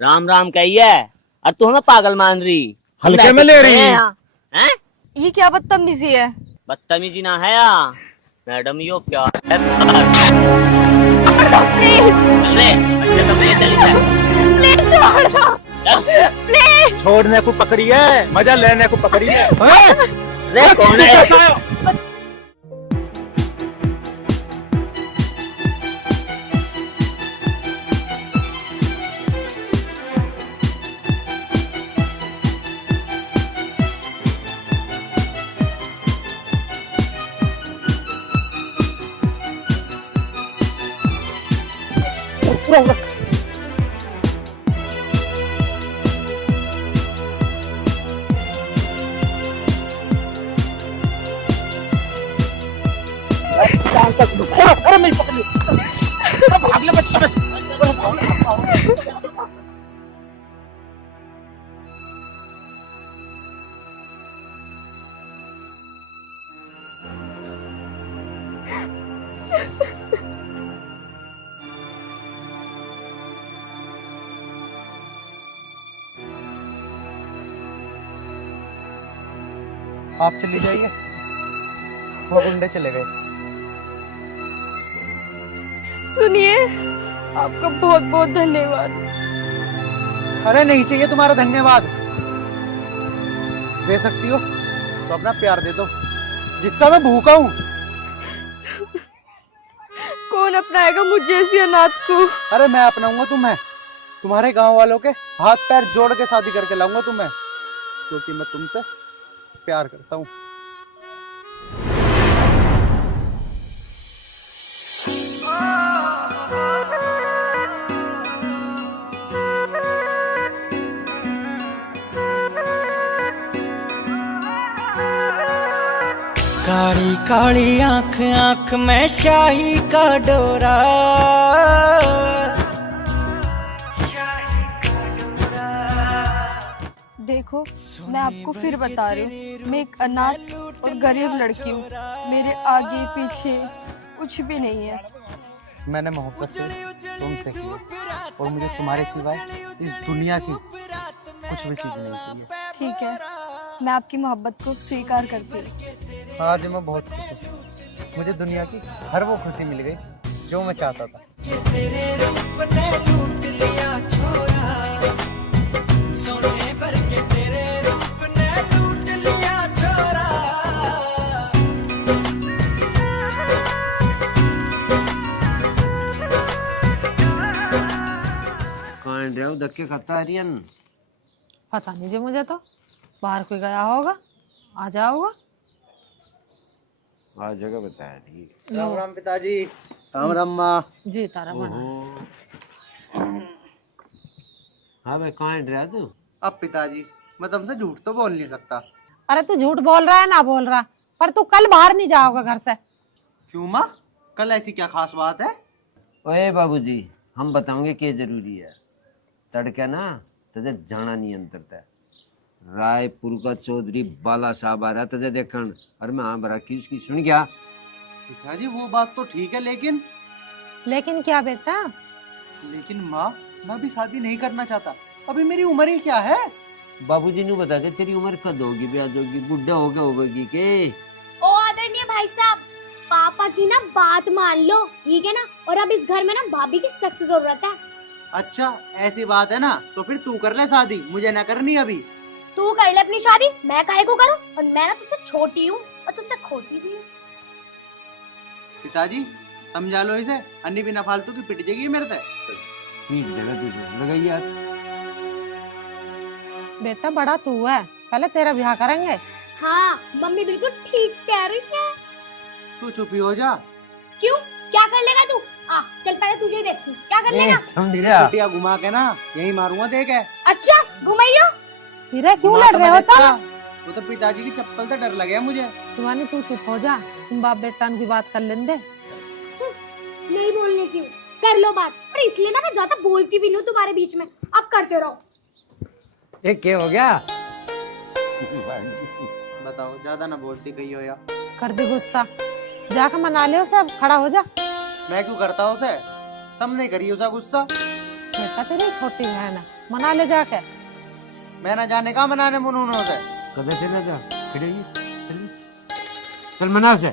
राम राम कही है, और तू हमें पागल मान रही, हल्के में ले रही हैं? ये क्या बदतमीजी है? बदतमीजी ना है या मैडम, यो प्यार है। प्लीज छोड़ने को पकड़ी है, मजा लेने को पकड़ी है। कौन है? आप चली जाइए, वो गुंडे चले गए। सुनिए, आपका बहुत बहुत धन्यवाद। अरे नहीं चाहिए तुम्हारा धन्यवाद। दे सकती हो तो अपना प्यार दे दो, जिसका मैं भूखा हूँ। कौन अपनाएगा मुझे ऐसी अनाथ को? अरे मैं अपनाऊंगा तुम्हें, तुम्हारे गांव वालों के हाथ पैर जोड़ के शादी करके लाऊंगा तुम्हें, क्योंकि मैं तुमसे प्यार करता हूँ। काली काली आंख आंख में शाही का डोरा, देखो, मैं आपको फिर बता रही हूँ, मैं एक अनाथ और गरीब लड़की हूँ। मेरे आगे पीछे कुछ भी नहीं है। मैंने मोहब्बत से तुमसे किया और मुझे तुम्हारे सिवाय इस दुनिया की कुछ भी चीज नहीं चाहिए। ठीक है, मैं आपकी मोहब्बत को स्वीकार करती हूँ। आज मैं बहुत खुश हूँ। मुझे दुनिया की हर वो खुशी मिल गई जो मैं चाहता था। कौन रहे धक्के खाता आर्यन? पता नहीं जी, मुझे तो बाहर कोई गया होगा, आ जाओगा। आज जगह बताया नहीं। राम राम पिताजी। राम राम माँ जी। तारा बना। हाँ भाई, कहाँ रहा तू? अब पिताजी, मैं तुमसे झूठ तो बोल नहीं सकता। अरे तू झूठ बोल रहा है ना बोल रहा, पर तू कल बाहर नहीं जाओगा घर से। क्यों माँ, कल ऐसी क्या खास बात है? ओए बाबूजी, हम बताओगे क्या जरूरी है। तड़के ना तुझे जाना नहीं अंतरता। रायपुर का चौधरी बाला साहब आ रहा तुझे देखन। अरे मैं हाँ बरा की उसकी सुन गया। पिताजी वो बात तो ठीक है, लेकिन क्या बेटा? लेकिन माँ, मैं भी शादी नहीं करना चाहता। अभी मेरी उम्र ही क्या है? बाबूजी ने बता दे तेरी उम्र कद होगी, ब्याज होगी, बुढ़ा होगा होगी के? ओ आदरणीय भाई साहब, पापा की ना बात मान लो, ठीक है ना? और अब इस घर में ना भाभी की सख्त जरूरत है। अच्छा ऐसी बात है ना, तो फिर तू कर ले शादी, मुझे ना करनी अभी। तू कर ले अपनी शादी, मैं काहे को करूं? और मैं ना तुझसे छोटी हूँ और तुझसे खोटी भी हूँ। पिताजी समझा लो इसे, अन्नी बिना फालतू की पिट जाएगी मेरे से। पीट देगा तुझे, लगाई यार। बेटा बड़ा तू है, पहले तेरा ब्याह करेंगे। हाँ मम्मी बिल्कुल ठीक कह रही है। तू चुप ही हो जा। क्यों, क्या कर लेगा तू? आ चल पहले तुझे देखूं क्या कर लेगा। कुटिया घुमा के ना यही मारूंगा, देख है। अच्छा घुमाइयो। हीरे क्यों लड़ रहे हो तुम? वो तो पिताजी की चप्पल से डर लगे मुझे। शिवानी तू चुप हो जा, तुम बाप बेटा की बात कर लेंगे। नहीं बोलने की, कर लो बात। पर इसलिए ना मैं ज्यादा बोलती भी नहीं हूँ तुम्हारे बीच में। अब करते रहो। ये क्या हो गया? बताओ, ज्यादा ना बोलती कही हो या। कर दे गुस्सा, जाकर मना ले उसे, अब खड़ा हो जा। मैं क्यों करता हूँ उसे? तुम नहीं करी उसे गुस्सा। बेटा तेरी छोटी बहन है, मना ले जाके। मैं ना जाने का मनाने मुनून उसे। कदे से ना जा खड़ेगी चल मना से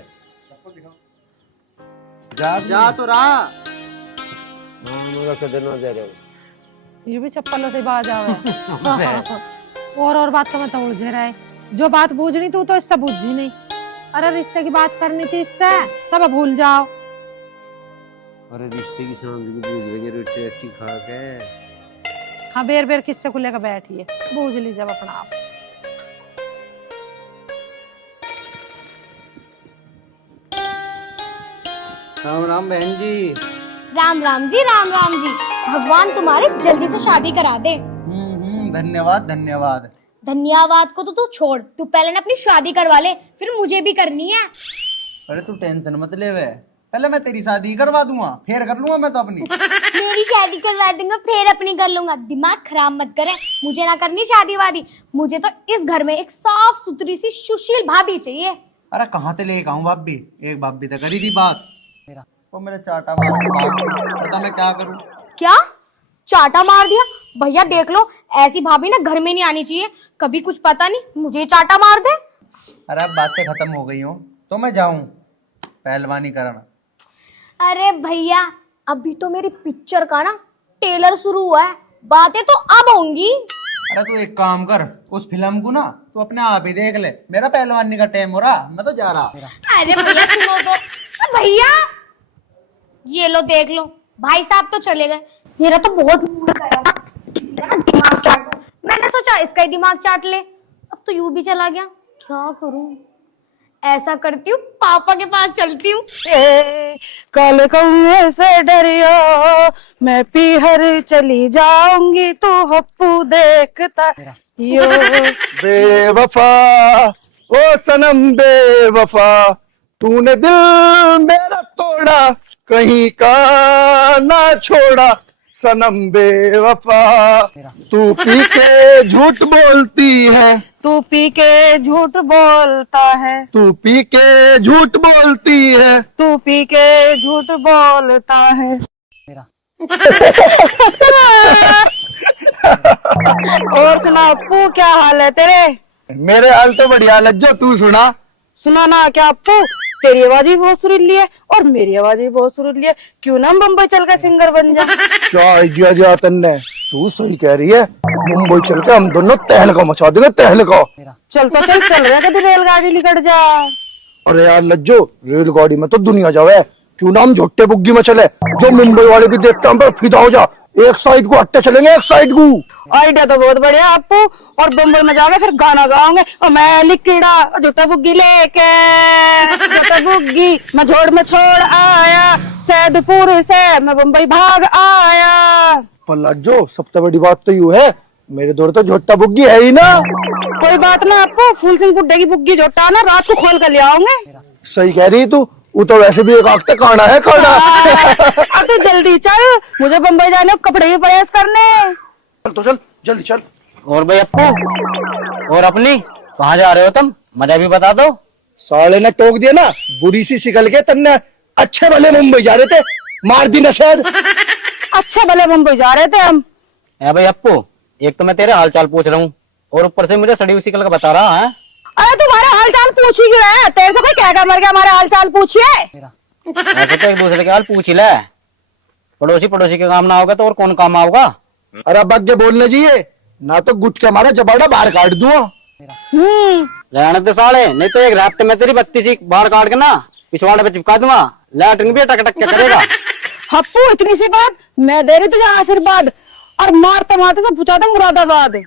जा तो रहा। हाँ कदे ना जा रहे हो ये भी चप्पलों से बाज आवे। और बात तो मैं तो उलझे रहे, जो बात बूझनी तू तो इससे बूझी नहीं। अरे रिश्ते की बात करनी थी इससे, सब भूल जाओ। अरे रिश्ते की सांस की बूझ लगे रोटी रोटी खा के। हाँ बेर बेर किससे को लेकर बैठी है, बूझ लीजिए अब अपना आप। राम राम बहन जी। राम राम जी, राम राम जी। भगवान तुम्हारे जल्दी से शादी करा दे। धन्यवाद धन्यवाद। धन्यवाद को तो तू छोड़, तू पहले ना अपनी शादी करवा ले, फिर मुझे भी करनी है। अरे तू टेंशन मत ले वे, पहले मैं तेरी शादी करवा दूंगा, फिर कर लूंगा मैं तो अपनी। मेरी शादी करवा दूंगा, फिर अपनी कर लूंगा। दिमाग खराब मत करे, मुझे ना करनी शादी वादी। मुझे तो इस घर में एक साफ सुथरी सी सुशील भाभी चाहिए। अरे कहाँ ते लेके आऊं भाभी? एक भाभी तो करी थी बात, वो मेरे चाटा मार के भाग गई। पता मैं क्या करूं? क्या चाटा मार दिया? भैया देख लो, ऐसी भाभी ना घर में नहीं आनी चाहिए। कभी कुछ पता नहीं, मुझे चाटा मार दे। अरे अब बातें खत्म हो गई हो तो मैं जाऊं पहलवानी करना। अरे भैया, अभी तो मेरी पिक्चर का ना ट्रेलर शुरू हुआ है, बातें तो अब होंगी। अरे तू एक काम कर, उस फिल्म को ना तू अपने आप ही देख ले, मेरा पहलवानी का टाइम हो रहा, मैं तो जा रहा। अरे भैया सुनो तो। भैया ये लो देख लो, भाई साहब तो चले गए। मेरा तो बहुत मूड कर रहा था, किसी का ना दिमाग चाट लूं। मैंने सोचा इसका ही दिमाग चाट ले, अब तो यूं भी चला गया। क्या करूं? ऐसा करती हूँ, पापा के पास चलती हूँ। काले कौए से डरियो, मैं पीहर चली जाऊंगी, तू हप्पू देखता यो। बेवफा ओ सनम बेवफा, तूने दिल मेरा तोड़ा, कहीं का ना छोड़ा सनम बेवफा। तू पी के झूठ बोलती है, तू पी के झूठ बोलता है, तू पी के झूठ बोलती है, तू पी के झूठ बोलता है। और सुना अप्पू, क्या हाल है तेरे? मेरे हाल तो बढ़िया लज्जो, तू सुना। सुना ना क्या अप्पू, तेरी आवाज भी बहुत सुरीली है और मेरी आवाज भी बहुत सुरीली है, क्यों ना हम बम्बई चल के सिंगर बन जा। क्या आइडिया दिया तन्ने, तू सही कह रही है। मुंबई चल के हम दोनों तहलका मचा देंगे, तहलका। चल तो चल रहा है, कभी रेलगाड़ी निकट जा। अरे यार लज्जो, रेलगाड़ी में तो दुनिया जावे, क्यों ना हम झोटे बुग्गी में चले, जो मुंबई वाले भी देखते हम पर फिदा हो जा। एक साइड को हट्टे चलेंगे, एक साइड को। आइडिया तो बहुत बढ़िया आपको। और बम्बई में जाके फिर गाना गाओगे, और मैं लिखड़ा झोटा बुग्गी लेके, झोटा बुग्गी मैं झोड़ में छोड़ आया, सैदपुर से मैं बम्बई भाग आया। पर लज्जो, सबसे बड़ी बात तो यूं है, मेरे दौर तो झोटा बुग्गी है ही ना। कोई बात ना आपको, फूल सिंह गुड्डे की बुग्गी झोटा ना रात को खोल कर ले आओगे। सही कह रही तू, वो तो वैसे भी एक आखते खाना है खाना। अब तो जल्दी चल, मुझे बम्बई जाने को कपड़े भी प्रेस करने। चल तो चल, जल्दी चल। और भाई अप्पू, और अपनी कहाँ जा रहे हो तुम? मजा भी बता दो। साले ने टोक दिया ना, बुरी सी सिकल के तन्ने अच्छे भले मुंबई जा रहे थे, मार दी नशेद। अच्छे भले मुंबई जा रहे थे हम। ए भाई अप्पू, एक तो मैं तेरे हाल चाल पूछ रहा हूँ और ऊपर से मुझे सड़ी हुई सिकल का बता रहा है। अरे तुम्हारे हाल चाल पूछ ही क्यों है? तेरे से कोई कहेगा मर गया हमारे हाल चाल पूछिए। ऐसे तो एक दूसरे के हाल पूछ ही ले, पड़ोसी पड़ोसी के काम ना होगा तो और कौन काम आओगा? अरे अब आगे बोलने चाहिए ना, तो गुट के हमारा जबाड़ा बाहर काट दूंगा। रहने दे साले, नहीं तो एक रैप्ट में तेरी 32 बाहर काट के ना पिछवाड़े पे चिपका दूंगा, लैट्रिन भी टक टक करेगा। हप्पू इतनी सी बात, मैं दे रही तुझे आशीर्वाद, और मारते मारते सब पूछा था मुरादाबाद।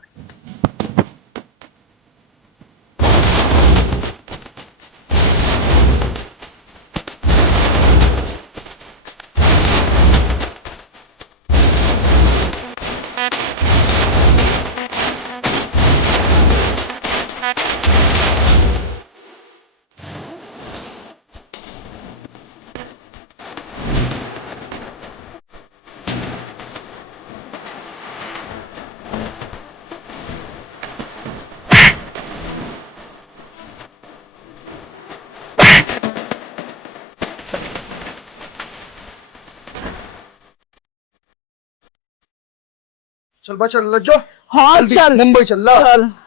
चल बा चल लज्जो। हाँ चल मुंबई चल ला।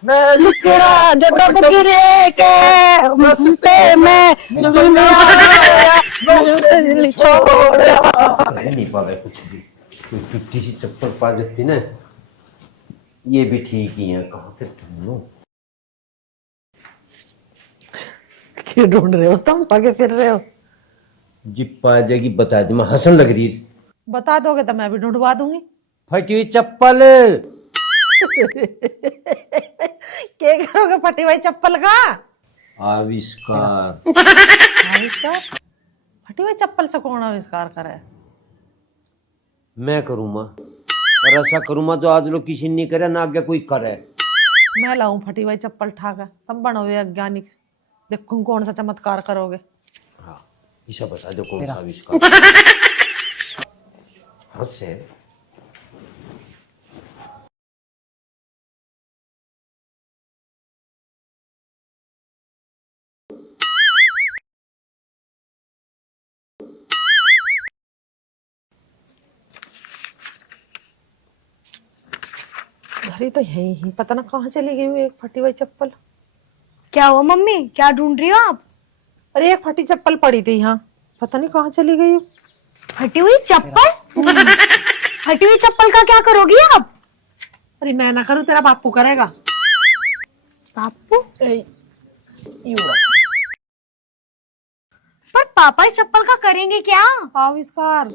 मैं लिखड़ा जटा बुगी रे के मुझसे मैं छोड़ नहीं पावे कुछ भी। कोई टूटी सी चप्पल पा जाती ना, ये भी ठीक ही है। कहाँ से ढूंढूं? क्यों ढूंढ रहे हो तुम, भागे फिर रहे हो? जी पा जाएगी बता दी, मैं हंसन लग रही। बता दोगे तो मैं भी ढूंढवा दूंगी। फटी हुई चप्पल। क्या करोगे फटी हुई चप्पल का? आविष्कार। आविष्कार? फटी हुई चप्पल से कौन आविष्कार करे? मैं करूँ माँ, और ऐसा करूँ माँ जो आज लोग किसी ने नहीं करे ना आगे कोई करे। मैं लाऊं फटी हुई चप्पल ठाकर, तब बनोगे वैज्ञानिक। देखूं कौन सा चमत्कार करोगे। हाँ इसे बता दो कौन सा आविष्कार। हाँ से घड़ी तो यही ही, पता ना कहाँ चली गई एक फटी हुई चप्पल। क्या हुआ मम्मी, क्या ढूंढ रही हो आप? अरे एक फटी चप्पल पड़ी थी यहाँ, पता नहीं कहाँ चली गई। फटी हुई चप्पल? फटी हुई चप्पल का क्या करोगी आप? अरे मैं ना करूँ, तेरा बापू करेगा। बापू? पर पापा इस चप्पल का करेंगे क्या? आविष्कार।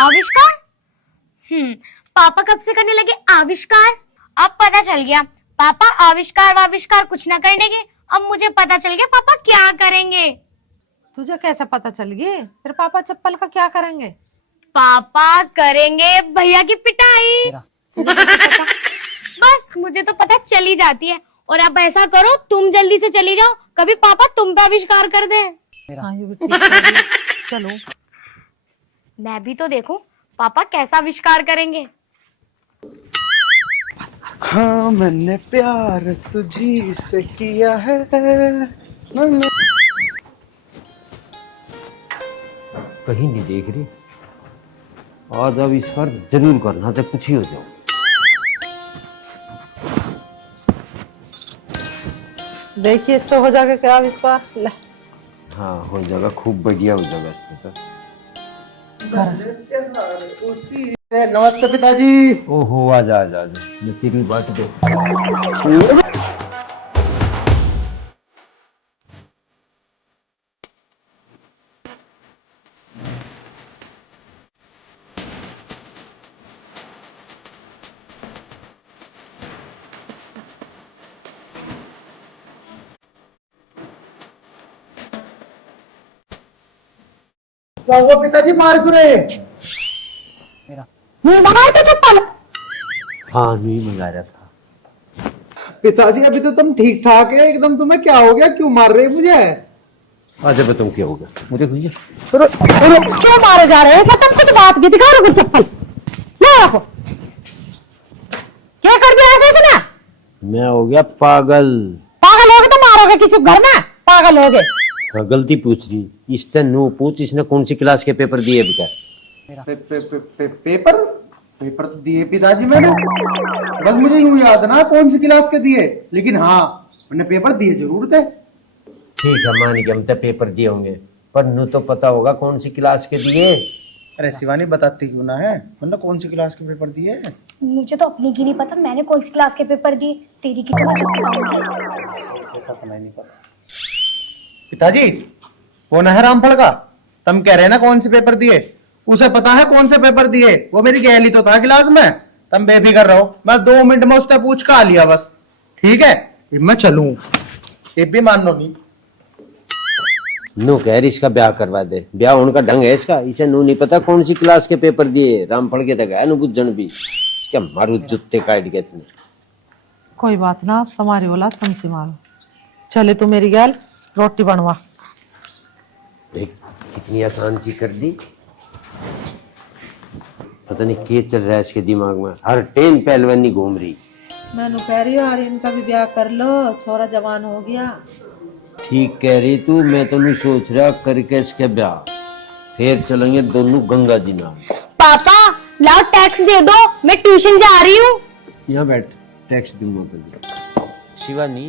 आविष्कार? पापा कब से करने लगे आविष्कार? अब पता चल गया पापा आविष्कार वाविष्कार कुछ ना करने के। अब मुझे पता चल गया पापा क्या करेंगे। तुझे कैसे पता चल गया? तेरे पापा चप्पल का क्या करेंगे? पापा करेंगे भैया की पिटाई। बस मुझे तो पता चली जाती है। और अब ऐसा करो, तुम जल्दी से चली जाओ, कभी पापा तुम पे आविष्कार कर दे। हाँ, ये भी ठीक है। चलो मैं भी तो देखूं पापा कैसा आविष्कार करेंगे। हाँ मैंने प्यार तुझी से किया है। कहीं नहीं देख रही। आज आविष्कार जरूर करना, चाहे कुछ ही हो जाओ। देखिए इससे हो जाएगा क्या आविष्कार? ले हाँ हो जाएगा, खूब बढ़िया हो जाएगा इससे तो। नमस्ते पिताजी। ओहो आजा आजा आजा, मैं तेरी बात दे। क्या हुआ पिताजी, मार क्यों रहे? चप्पल हाँ नहीं मंगा रहा था। पिताजी अभी तो तुम ठीक ठाक है एकदम, तुम्हें क्या हो गया, क्यों मार रहे मुझे? आज बताऊँ क्या होगा मुझे। क्यों मारे जा रहे हैं? सब कुछ बात की दिखा रहे चप्पल ले रखो। क्या कर दिया ऐसे ना? मैं हो गया पागल। पागल हो गए तो मारोगे किसी घर में? पागल हो गए। हाँ गलती पूछ रही, इसने नो पूछ, इसने कौन सी क्लास के पेपर दिए बेटा? पेपर पेपर तो दिए पिताजी मैंने, बस मुझे यूं याद ना कौन सी क्लास के दिए, लेकिन हाँ मैंने पेपर दिए जरूर थे। ठीक है मान गया, हम तो पेपर दिए होंगे, पर नु तो पता होगा कौन सी क्लास के दिए। अरे शिवानी बताती क्यों ना है, मतलब कौन सी क्लास के पेपर दिए? मुझे तो अपनी की नहीं पता मैंने कौन सी क्लास के पेपर दिए, तेरी की तो मैं नहीं पता। पिताजी वो न है रामफल का, तुम कह रहे ना कौन से पेपर दिए, उसे पता है कौन से पेपर दिए। वो मेरी गैली तो था क्लास में, तुम बेफिक्र रहो, मैं 2 मिनट में उससे पूछ कर आ लिया बस। ठीक है मैं चलूं, ये भी मान लो नहीं। नो कह रही इसका ब्याह करवा दे, ब्याह होने का ढंग है इसका। इसे नो नहीं पता कौन सी क्लास के पेपर दिए, रामफल के तक है नु बुझन भी, इसके मारू जुत्ते काट गए इतने। कोई बात ना, तुम्हारी औलाद तुमसे मारो। चले तू मेरी गैल रोटी बनवा। कितनी आसान चीज कर दी, पता नहीं क्या चल रहा है इसके दिमाग में, हर टाइम पहलवानी घूम रही। मैं कह रही हूँ इनका भी ब्याह कर लो, छोरा जवान हो गया। ठीक कह रही तू, मैं तो नहीं सोच रहा करके इसके ब्याह, फिर चलेंगे दोनों गंगा जी नाम। पापा लाओ टैक्स दे दो, मैं ट्यूशन जा रही हूँ। यहाँ बैठ, टैक्स दूंगा तुझे। शिवानी,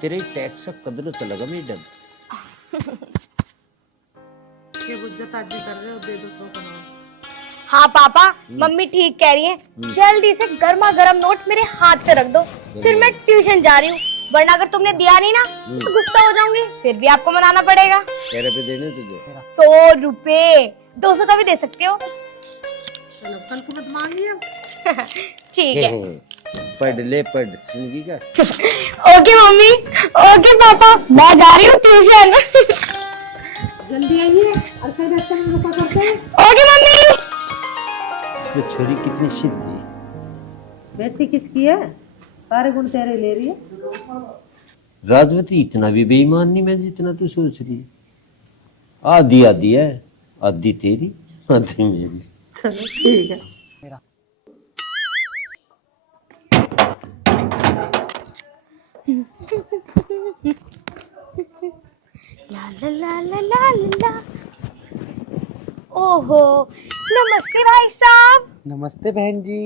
तेरे टैक्स का कदर तो लगा मैडम। हाँ पापा, मम्मी ठीक कह रही है। जल्दी से गर्मा गर्म नोट मेरे हाथ पे रख दो, फिर मैं ट्यूशन जा रही हूँ। वरना अगर तुमने दिया नहीं ना तो गुस्सा हो जाऊंगी, फिर भी आपको मनाना पड़ेगा। क्या रुपए देने तुझे? 100 रुपए, 200 का भी दे सकते हो। चलो कल को मत मांगिए। ठीक है। पढ़ ले, पढ़, सुनगी क्या? ओके मम्मी, ओके पापा, मैं जा रही हूँ ट्यूशन। जल्दी आइए और फिर रास्ते में रुका करते हैं। Okay mummy. ये छोरी कितनी सीधी। बेटी किसकी है? सारे गुण तेरे ले रही है। राजवती इतना भी बेईमान नहीं मैं जितना तू सोच रही है। आधी आधी है, आधी तेरी आधी मेरी। चलो ठीक है। ला ला ला ला ला ला। ओहो, नमस्ते भाई साहब। नमस्ते बहन जी।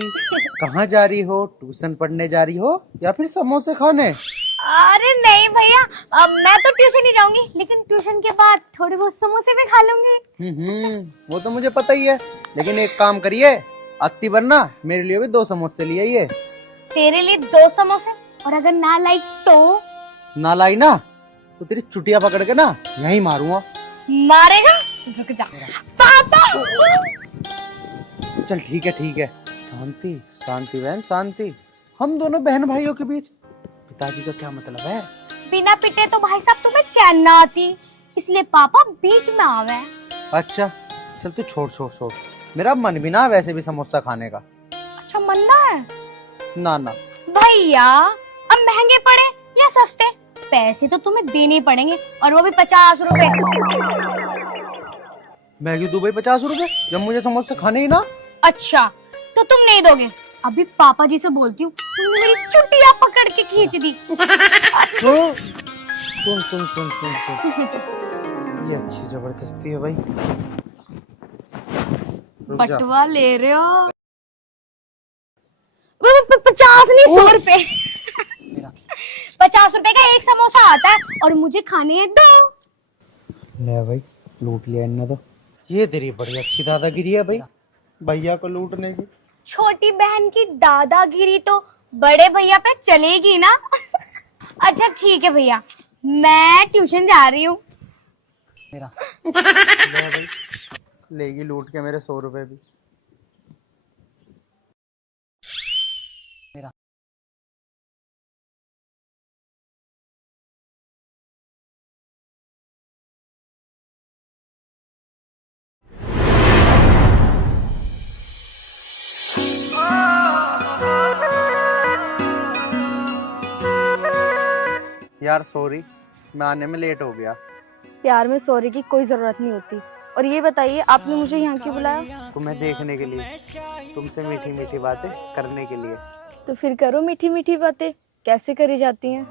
कहाँ जा रही हो? ट्यूशन पढ़ने जा रही हो या फिर समोसे खाने? अरे नहीं भैया, अब मैं तो ट्यूशन ही जाऊंगी, लेकिन ट्यूशन के बाद थोड़े बहुत समोसे भी खा लूंगी। वो तो मुझे पता ही है, लेकिन एक काम करिए, अत्ती बनना मेरे लिए भी 2 समोसे ले आइए। तेरे लिए 2 समोसे, और अगर ना लाई तो? ना लाई ना तो तेरी चुटिया पकड़ के ना यहीं मारूंगा। मारेगा? रुक जा पापा। चल ठीक है। शांति शांति बहन शांति। हम दोनों बहन भाइयों के बीच पिताजी का क्या मतलब है? बिना पिटे तो भाई साहब तुम्हें चैन ना आती, इसलिए पापा बीच में आवे। अच्छा चल तू छोड़। मेरा मन भी ना वैसे भी समोसा खाने का। अच्छा मनना है? ना भैया, अब महंगे पड़े या सस्ते, पैसे तो तुम्हें देने पड़ेंगे, और वो भी 50 रुपए। मैगी दुबई 50 रुपए जब मुझे समोसे खाने ही ना। अच्छा तो तुम नहीं दोगे? अभी पापा जी से बोलती हूँ, तुमने मेरी चुटिया पकड़ के खींच दी। सुन। ये अच्छी जबरदस्ती है भाई। रुक जा। बटवा ले रहे हो? 50 नहीं, 100 रुपए। 50 रुपए का एक समोसा आता है, और मुझे खाने हैं 2। ले भाई, लूट लिया इन्हें तो। ये तेरी बड़ी अच्छी दादागिरी है भाई, भैया को लूटने की। छोटी बहन की दादागिरी तो बड़े भैया पे चलेगी ना। अच्छा ठीक है भैया, मैं ट्यूशन जा रही हूँ। ले भाई, लेगी लूट के मेरे 100 रुपए भी। यार सॉरी, मैं आने में लेट हो गया। प्यार में सॉरी की कोई जरूरत नहीं होती। और ये बताइए, आपने मुझे यहाँ क्यों बुलाया? तुम्हें देखने के लिए, तुमसे मीठी मीठी बातें करने के लिए। तो फिर करो मीठी मीठी बातें। कैसे करी जाती हैं?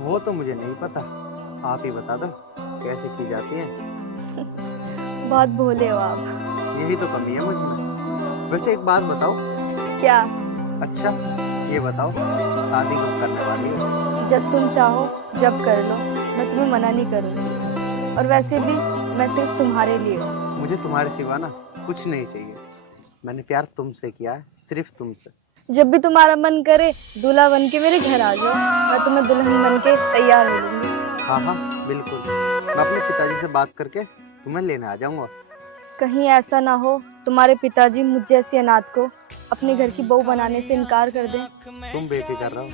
वो तो मुझे नहीं पता, आप ही बता दो कैसे की जाती है। बहुत भोले हो आप। यही तो कमी है मुझ में। वैसे एक बात बताओ। क्या? अच्छा ये बताओ, शादी कब करने वाली हो? जब तुम चाहो जब कर लो, मैं तुम्हें मना नहीं करूँगी। और वैसे भी मैं सिर्फ तुम्हारे लिए हूँ। मुझे तुम्हारे सिवा ना कुछ नहीं चाहिए। मैंने प्यार तुमसे किया है, सिर्फ तुमसे। जब भी तुम्हारा मन करे दूल्हा बन के मेरे घर आ जाओ, मैं तुम्हें दुल्हन बन के तैयार मिलूंगी। हाँ बिल्कुल, मैं अपने पिताजी से बात करके तुम्हें लेने आ जाऊंगा। कहीं ऐसा ना हो तुम्हारे पिताजी मुझ जैसी अनाथ को अपने घर की बहू बनाने से इनकार कर दें। तुम बेफिक्र रहो,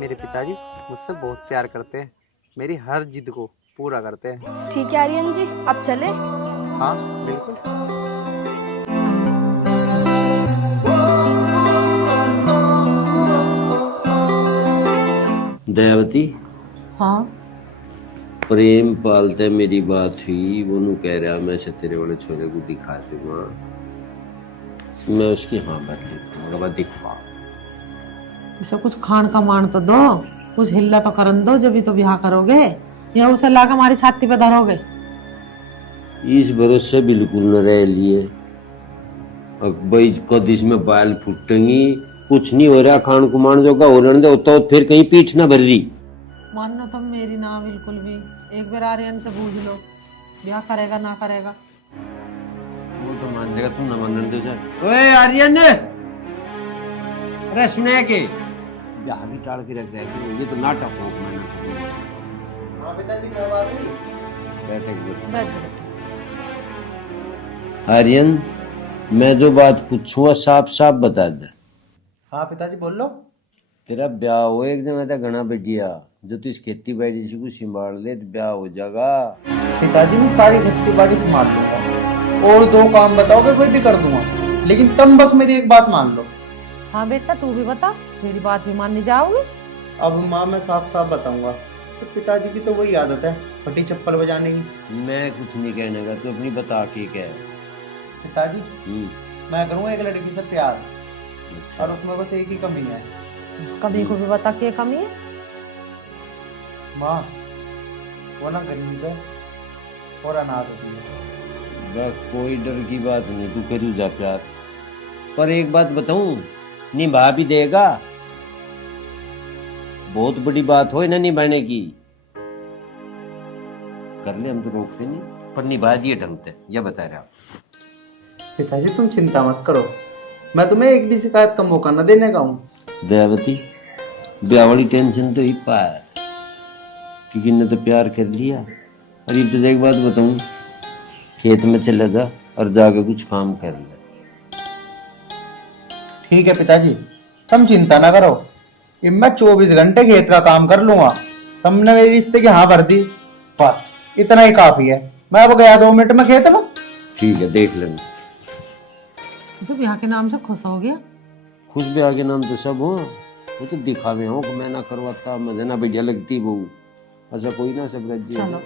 मेरे पिताजी मुझसे बहुत प्यार करते हैं, मेरी हर जिद को पूरा करते हैं। ठीक है आर्यन जी, आप चले? हाँ बिल्कुल। दयावती, हाँ प्रेम पालते मेरी बात हुई, वो नू कह रहा मैं से तेरे वाले छोरे को दिखा दूंगा। मैं उसकी हाँ भर देता दिखवा। इसे कुछ खान का मान तो दो, कुछ हिल्ला तो करन दो, जब भी तो ब्याह करोगे, या उसे लाकर हमारी छाती पे धरोगे? इस भरोसे बिल्कुल न रह लिए। अब भाई कद इसमें बाल फूटेंगी कुछ नहीं हो रहा, खान कुमान जो का हो रहने दो, तो फिर कहीं पीठ ना भर रही। मानो तुम मेरी ना बिल्कुल भी, एक बार आर्यन से पूछ लो ब्याह करेगा ना करेगा। वो तो मान जाएगा, तुम ना मानने दो सर। ओए आर्यन, अरे सुने के ब्याह भी टाल के रख रहे, ये तो नाटक हो माना। हाँ पिताजी क्या बात है? बैठक आर्यन, मैं जो बात पूछूंगा साफ साफ बता दे। हाँ पिताजी बोल लो। तेरा ब्याह हो एक जगह था घना बढ़िया, जो तू इस खेती बाड़ी से कुछ संभाल ले तो ब्याह हो जाएगा। पिताजी मैं सारी खेती बाड़ी संभाल लूंगा और 2 काम बताओगे कोई भी कर दूंगा, लेकिन तुम बस मेरी एक बात मान लो। हाँ बेटा तू भी बता, मेरी बात भी मानने जाओगे? अब माँ मैं साफ साफ बताऊंगा, तो पिताजी की तो वही आदत है फटी चप्पल बजाने की। मैं कुछ नहीं कहने का, तू अपनी बता के कह। पिताजी मैं करूँगा एक लड़की से प्यार, और उसमें बस एक ही कमी है। उस कमी को भी बता क्या कमी है? माँ वो ना गरीब है और अनाथ होती है। बस कोई डर की बात नहीं, तू करू जा प्यार। पर एक बात बताऊं, निभा भी देगा। बहुत बड़ी बात हो ना निभाने की, कर ले, हम तो रोकते नहीं, पर निभा दिए ढंग से, यह बता रहा। पिताजी तुम चिंता मत करो, मैं तुम्हें एक भी शिकायत का मौका न देने का हूँ। दयावती, ब्याह वाली टेंशन तो ही पाया, क्योंकि इन्हें तो प्यार कर लिया। और ये तो एक बात बताऊं, खेत में चला जा और जाके कुछ काम कर ले। ठीक है पिताजी, तुम चिंता ना करो, ये मैं 24 घंटे खेत का काम कर लूंगा। तुमने मेरे रिश्ते की हाँ भर दी, बस इतना ही काफी है। मैं अब गया 2 मिनट में खेत में। ठीक है, देख लेंगे। तो ब्याह के नाम से खुश हो गया? खुश ब्याह के नाम तो सब हो, वो तो दिखावे हो कि मैं ना करवाता, मुझे ना बढ़िया लगती बहू, ऐसा कोई ना, सब रज। चलो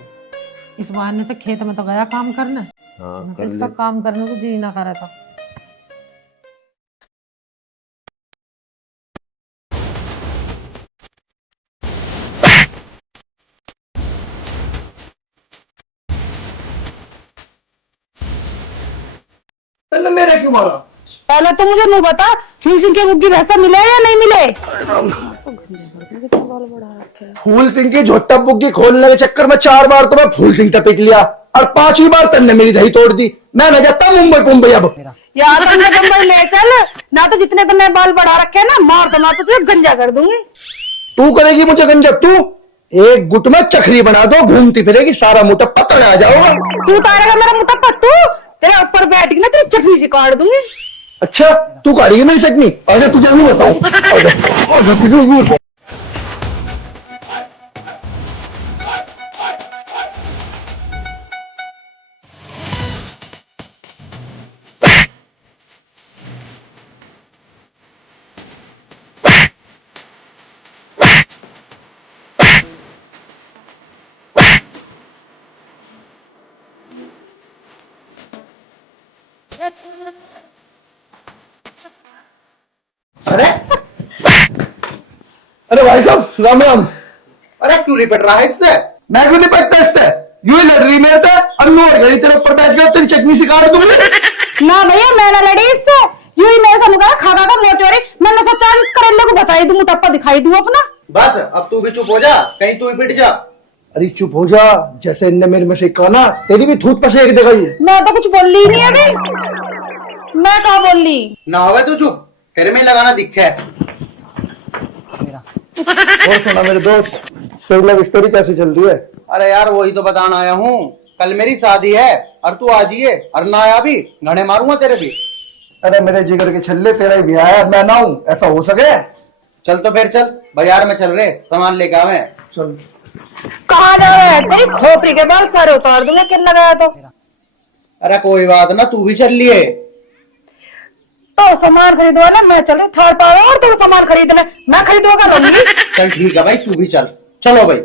इस बहाने से खेत में तो गया काम करने। हाँ कर इसका ले। काम करने को जी ना करे था। पहले मेरे क्यों मारा? पहले तो मुझे नहीं बता फूल सिंह के बुग्गी भैंसा मिले या नहीं मिले? फूल सिंह की झोटा बुग्गी खोलने के चक्कर में 4 बार तो मैं फूल सिंह टपिक लिया, और 5वीं बार तन्ने मेरी दही तोड़ दी। मैं न जाता मुंबई अब। यार तुमने मुंबई ले चल, ना तो जितने तुमने बाल बढ़ा रखे ना, मार तो मैं तो तुझे गंजा कर दूंगी। तू करेगी मुझे गंजा? तू एक गुट में चखरी बना दो, घूमती फिरेगी, सारा मोटप्पा तले आ जाओगा। तू उतारेगा मेरा मोटप्पा? तू तेरे ऊपर बैठ के ना तेरी चटनी से काट दूंगी। अच्छा तू काटेगी मेरी चटनी? आजा तुझे नहीं बताऊं। अरे भाई साहब राम राम। अरे क्यों रिपीट रहा है इससे? मैं क्यों नहीं पकता इससे? यूं ही लड़ रही मेरे से, और मैं और गई तेरे ऊपर बैठ गया, तेरी चटनी से काट दूंगी। ना भैया मैं ना लड़ी इससे, यूं ही मेरे से मुका खा खा मोटी हो रही। मैंने सोचा इस करेले को बताई दूं, मोटप्पा दिखाई दूं अपना। बस अब तू भी चुप हो जा, कहीं तू ही पिट जा। अरे चुप हो जा, जैसे इनने मेरे में से काना, तेरी भी थूत पसेक देगा यूं। मैं तो कुछ बोल ही नहीं अभी। मैं कहा बोली? ना होगा तू चुप, तेरे में लगाना दिखा है। और सुना मेरे दोस्त, फिर लव स्टोरी कैसी चल रही है? अरे यार वही तो बताना आया हूँ, कल मेरी शादी है और तू आ जाइए, और ना आया भी घने मारूंगा तेरे भी। अरे मेरे जिगर के छल्ले, तेरा ही ब्याह है, मैं ना हूं, ऐसा हो सके? चल तो फिर चल, बाजार में चल रहे, सामान लेके आवे। चल। कहाँ जा रहा है? तेरी खोपड़ी के बाल सारे उतार दूंगा किन लगाया तो। अरे कोई बात ना, तू भी चल लिए। तो सामान खरीदवा ना, मैं चले थर्ड पावर, और तो सामान खरीदना मैं खरीदवा कर। चल ठीक है भाई, तू भी चल। चलो भाई।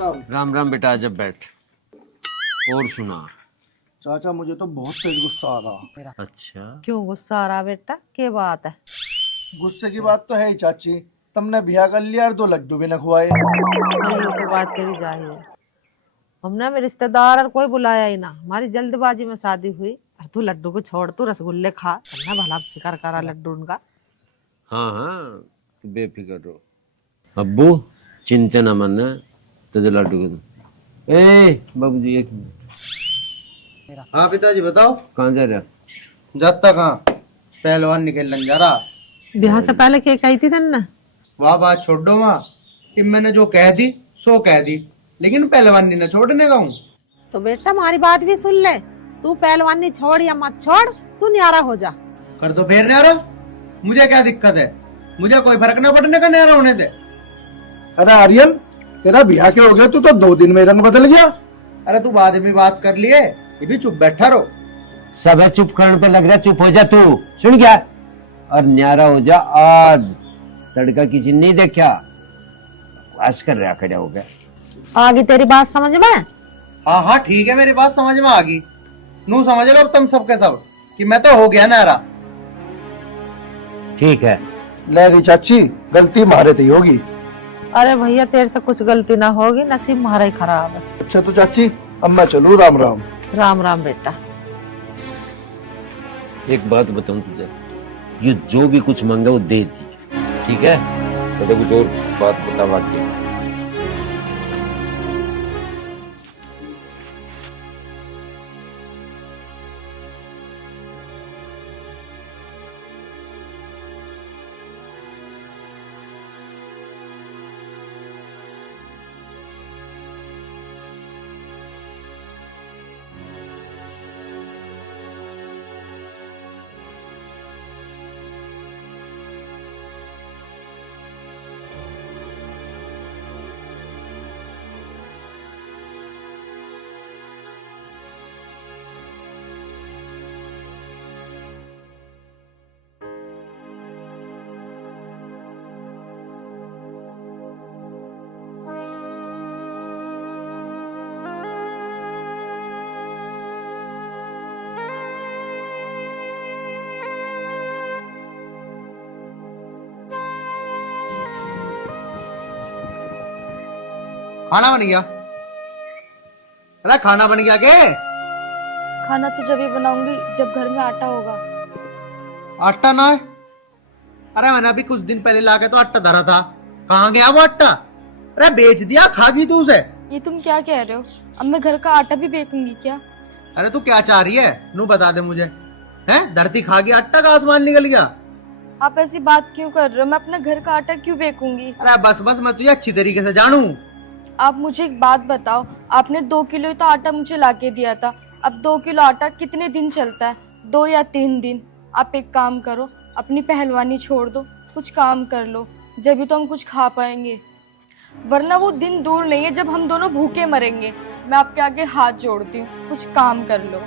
राम। राम राम बेटा, जब बैठ और सुना। चाचा मुझे तो बहुत तेज गुस्सा आ रहा। अच्छा, क्यों गुस्सा आ रहा बेटा, क्या बात है? गुस्से की बात तो है ही चाची, तुमने ब्याह कर लिया और 2 लड्डू भी न खुआए। ये तो बात तेरी जाहिर है। हमने में रिश्तेदार और कोई बुलाया ही ना, हमारी जल्दबाजी में शादी हुई। और तू लड्डू को छोड़, तू रसगुल्ले खा, वरना भला फिकर करा लड्डू उनका। हाँ हाँ, तू बेफिक्र रहो। अब्बू चिंता न मन, तुझे लड्डू के दूं। ए बाबू जी, एक मिनट। हाँ पिताजी बताओ। कहाँ जा रहा? जाता कहाँ, पहलवान निकलने जा रहा। ब्याह से पहले क्या कही थी तन्ने? वाह बात छोड़ दो माँ, कि मैंने जो कह दी सो कह दी, लेकिन पहलवानी न छोड़ने का हूँ। तो बेटा हमारी बात भी सुन ले, तू पहलवानी छोड़ या मत छोड़, तू न्यारा हो जा। कर दो फिर न्यारा, मुझे क्या दिक्कत है, मुझे कोई फर्क न पड़ने का न्यारा होने दे। अरे आर्यन, तेरा ब्याह क्या हो गया, तू तो 2 दिन में रंग बदल गया। अरे तू बाद में बात कर लिए, ये भी चुप बैठा रहो। सब है चुप करने पे लग रहा, चुप हो जा तू, सुन गया? और न्यारा हो जा आज, तड़का किसी नहीं देखा, बकवास कर रहा खड़ा हो गया। आगे तेरी बात समझ में? हाँ हाँ ठीक है, मेरी बात समझ में आ गई। नू समझ लो अब तुम सबके सब कि मैं तो हो गया नारा। ठीक है, ले चाची, गलती मारे थी होगी। अरे भैया तेरे से कुछ गलती ना होगी, नसीब हमारा ही खराब है। अच्छा तो चाची, अब मैं चलूं, राम राम। राम राम बेटा। एक बात बताऊं तुझे, ये जो भी कुछ मांगा वो दे दी, ठीक है? तो कुछ और बात बता बाकी। खाना बन गया? अरे खाना बन गया के? खाना तो जब ही बनाऊंगी जब घर में आटा होगा। आटा ना है? अरे मैंने अभी कुछ दिन पहले लाके तो आटा धरा था, कहाँ गया वो आटा? अरे बेच दिया, खा गई तू उसे? ये तुम क्या कह रहे हो? अब मैं घर का आटा भी बेचूंगी क्या? अरे तू क्या चाह रही है, नू बता दे मुझे। हैं, धरती खा गई, आटा का आसमान निकल गया? आप ऐसी बात क्यों कर रहे हो? मैं अपना घर का आटा क्यों बेचूंगी? अरे बस बस, मैं तुझे अच्छी तरीके से जानू। आप मुझे एक बात बताओ, आपने 2 किलो ही तो आटा मुझे लाके दिया था। अब 2 किलो आटा कितने दिन चलता है? 2 या 3 दिन। आप एक काम करो, अपनी पहलवानी छोड़ दो, कुछ काम कर लो, जब भी तो हम कुछ खा पाएंगे, वरना वो दिन दूर नहीं है जब हम दोनों भूखे मरेंगे। मैं आपके आगे हाथ जोड़ती हूँ, कुछ काम कर लो।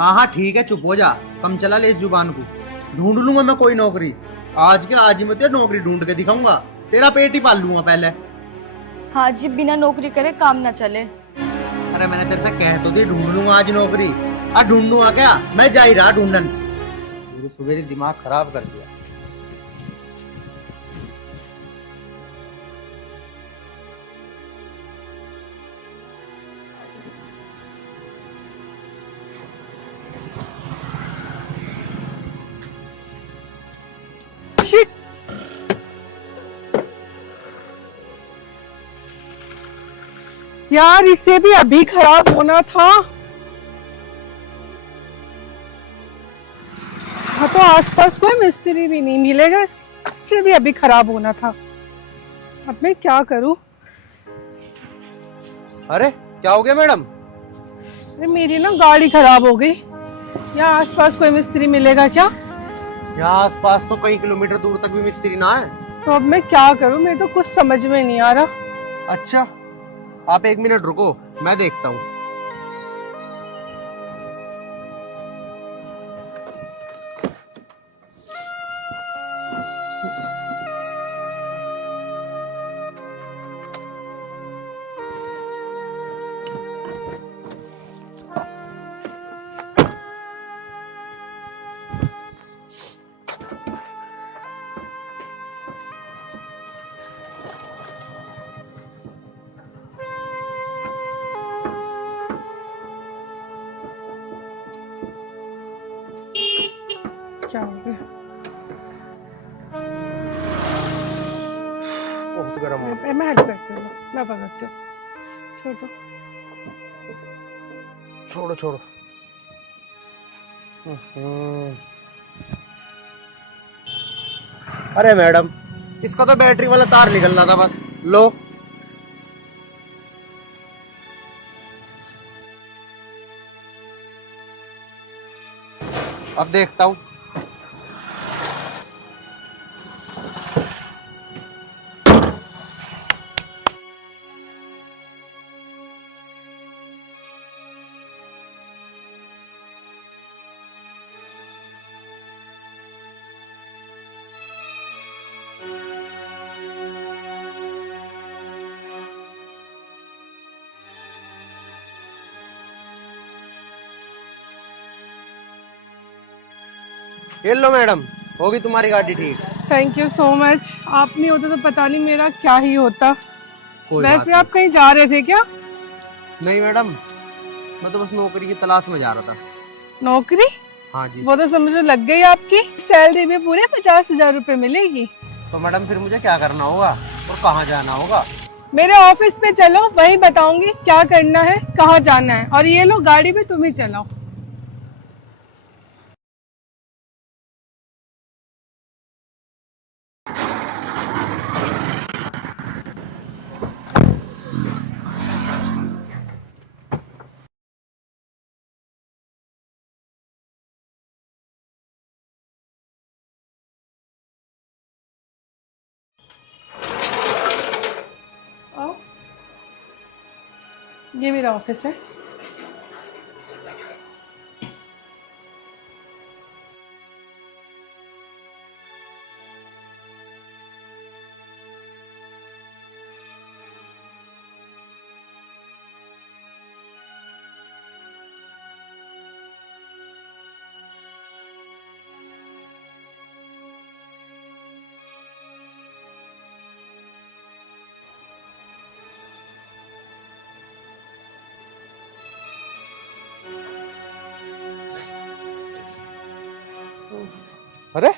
हाँ हाँ ठीक है, चुप हो जा, कम चला ले इस जुबान को। ढूंढ लूंगा मैं कोई नौकरी, आज के आज ही मैं तुझे नौकरी ढूंढ के दिखाऊंगा, तेरा पेट ही पाल लूंगा पहले। हाँ जी, बिना नौकरी करे काम ना चले। अरे मैंने तेरे से कह तो दी ढूंढ लूंगा आज नौकरी, आज ढूंढूंगा क्या? मैं जा ही रहा ढूंढन। मेरे दिमाग खराब कर दिया। शिट, यार इसे भी अभी खराब होना था। हाँ तो आसपास कोई मिस्त्री भी नहीं मिलेगा, इससे भी अभी खराब होना था। अब मैं क्या करूं? अरे क्या हो गया मैडम? अरे मेरी ना गाड़ी खराब हो गई। यहाँ आसपास कोई मिस्त्री मिलेगा क्या? यहाँ आसपास तो कई किलोमीटर दूर तक भी मिस्त्री ना है। तो अब मैं क्या करूं, मेरे तो कुछ समझ में नहीं आ रहा। अच्छा आप 1 मिनट रुको, मैं देखता हूँ। क्या हो गया? बहुत गर्म हो मैं हेल्प करती हूँ, मैं पकड़ती हूँ। छोड़ दो। छोड़ो छोड़ो। अरे मैडम, इसका तो बैटरी वाला तार निकल रहा था बस। लो। अब देखता हूँ। ये लो मैडम, होगी तुम्हारी गाड़ी ठीक। Thank you so much. आप नहीं होते तो पता नहीं मेरा क्या ही होता। कोई बात वैसे आप कहीं जा रहे थे क्या? नहीं मैडम, मैं तो बस नौकरी की तलाश में जा रहा था। नौकरी? हाँ जी। वो तो समझ लो लग गई आपकी। सैलरी भी पूरे 50,000 रुपए मिलेगी। तो मैडम फिर मुझे क्या करना होगा और कहाँ जाना होगा? मेरे ऑफिस पे चलो, वही बताऊंगी क्या करना है, कहाँ जाना है। और ये लो गाड़ी भी तुम ही चलाओ। आओ। ये मेरा ऑफिस है। अरे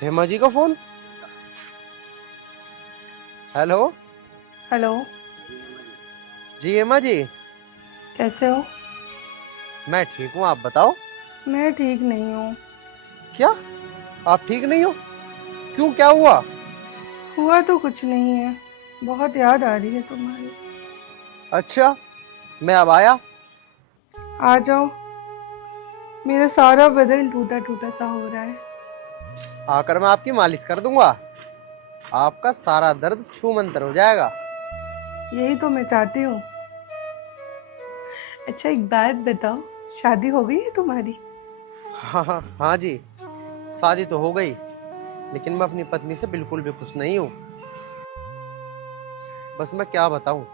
हेमा जी का फोन। हेलो। हेलो। जी हेमा जी, कैसे हो? मैं ठीक हूँ, आप बताओ। मैं ठीक नहीं हूँ। क्या आप ठीक नहीं हो? क्यों, क्या हुआ? हुआ तो कुछ नहीं है, बहुत याद आ रही है तुम्हारी। अच्छा, मैं अब आया। आ जाओ। मेरा सारा बदन टूटा टूटा सा हो रहा है। आकर मैं आपकी मालिश कर दूंगा, आपका सारा दर्द छू मंतर हो जाएगा। यही तो मैं चाहती हूँ। अच्छा एक बात बताओ, शादी हो गई है तुम्हारी? हाँ जी, शादी तो हो गई, लेकिन मैं अपनी पत्नी से बिल्कुल भी खुश नहीं हूँ। बस मैं क्या बताऊँ,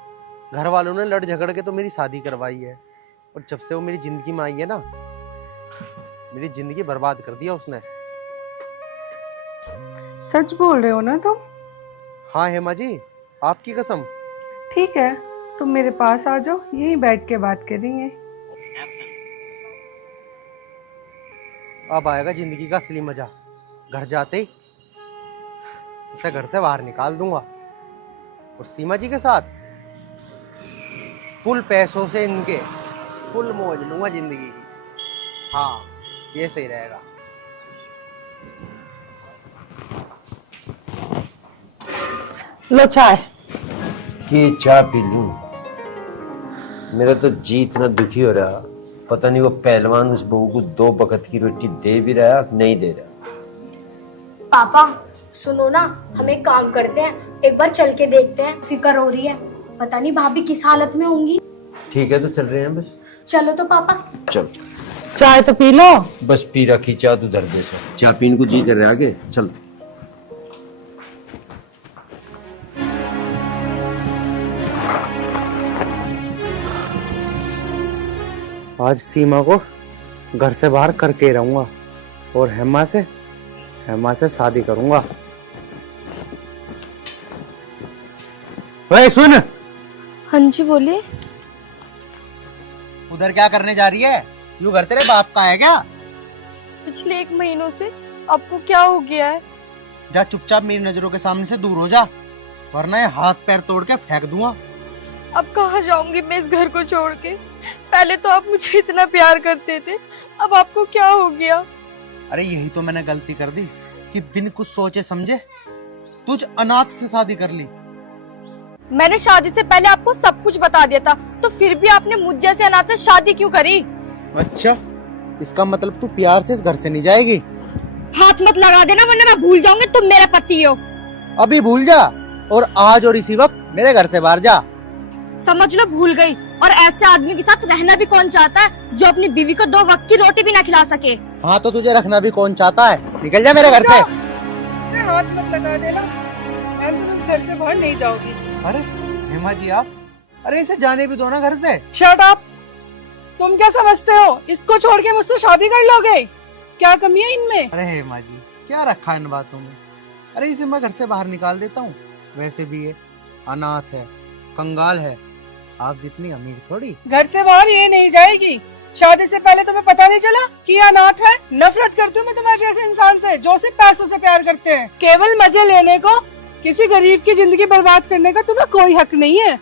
घर वालों ने लड़ झगड़ के तो मेरी शादी करवाई है, और जब से वो मेरी जिंदगी में आई है ना, मेरी जिंदगी बर्बाद कर दिया उसने। सच बोल रहे हो ना तुम? हाँ हेमा जी, आपकी कसम। ठीक है, तुम मेरे पास आ जाओ, यहीं बैठ के बात करेंगे। अब आएगा जिंदगी का असली मजा। घर जाते ही उसे घर से बाहर निकाल दूंगा, और सीमा जी के साथ फुल पैसों से इनके फुल मौज लूंगा जिंदगी की। हाँ, ये सही रहेगा। लो चाय। कि चाय पी लूं? मेरा तो जी इतना दुखी हो रहा, पता नहीं वो पहलवान उस बहू को 2 वक्त की रोटी दे भी रहा नहीं दे रहा। पापा सुनो ना, हम एक काम करते हैं, एक बार चल के देखते हैं। फिक्र हो रही है, पता नहीं भाभी किस हालत में होंगी। ठीक है, तो चल रहे हैं बस। चलो तो पापा। चल, चाय तो पी लो। बस पी रखी चाय, तू धर दे सर। चाय पीने को जी कर रहा आगे चल। आज सीमा को घर से बाहर करके रहूंगा, और हेमा से शादी करूंगा। ओए सुन। हाँ जी बोलिए। उधर क्या करने जा रही है? यूं घर तेरे बाप का है क्या? पिछले 1 महीनों से आपको क्या हो गया है? जा चुपचाप मेरी नजरों के सामने से दूर हो जा, वरना ये हाथ पैर तोड़ के फेंक दूंगा। अब कहाँ जाऊंगी मैं इस घर को छोड़ के? पहले तो आप मुझे इतना प्यार करते थे, अब आपको क्या हो गया? अरे यही तो मैंने गलती कर दी कि बिन कुछ सोचे समझे तुझ अनाथ से शादी कर ली। मैंने शादी से पहले आपको सब कुछ बता दिया था, तो फिर भी आपने मुझ जैसे अनाथ से शादी क्यों करी? अच्छा, इसका मतलब तू प्यार से इस घर से नहीं जाएगी? हाथ मत लगा देना वरना मैं भूल जाऊंगी तुम मेरा पति हो। अभी भूल जा और आज और इसी वक्त मेरे घर से बाहर जा। समझ लो भूल गई। और ऐसे आदमी के साथ रहना भी कौन चाहता है जो अपनी बीवी को 2 वक्त की रोटी भी ना खिला सके? हाँ तो तुझे रखना भी कौन चाहता है? निकल जा मेरे घर से। हाथ मत लगा देना, मैं तो इस घर से बाहर नहीं जाऊंगी। अरे हेमा जी आप, अरे इसे जाने भी दो ना घर से। Shut up! तुम क्या समझते हो इसको छोड़ के मुझसे शादी कर लोगे? क्या कमी है इनमें? अरे हेमा जी क्या रखा इन बातों में? अरे इसे मैं घर से बाहर निकाल देता हूँ, वैसे भी ये अनाथ है, कंगाल है, आप जितनी अमीर थोड़ी। घर से बाहर ये नहीं जाएगी। शादी से पहले तुम्हें पता नहीं चला कि ये अनाथ है? नफरत करती हूँ मैं तुम्हारे जैसे इंसान से जो सिर्फ पैसों से प्यार करते हैं। केवल मजे लेने को, किसी गरीब की जिंदगी बर्बाद करने का तुम्हें कोई हक नहीं है।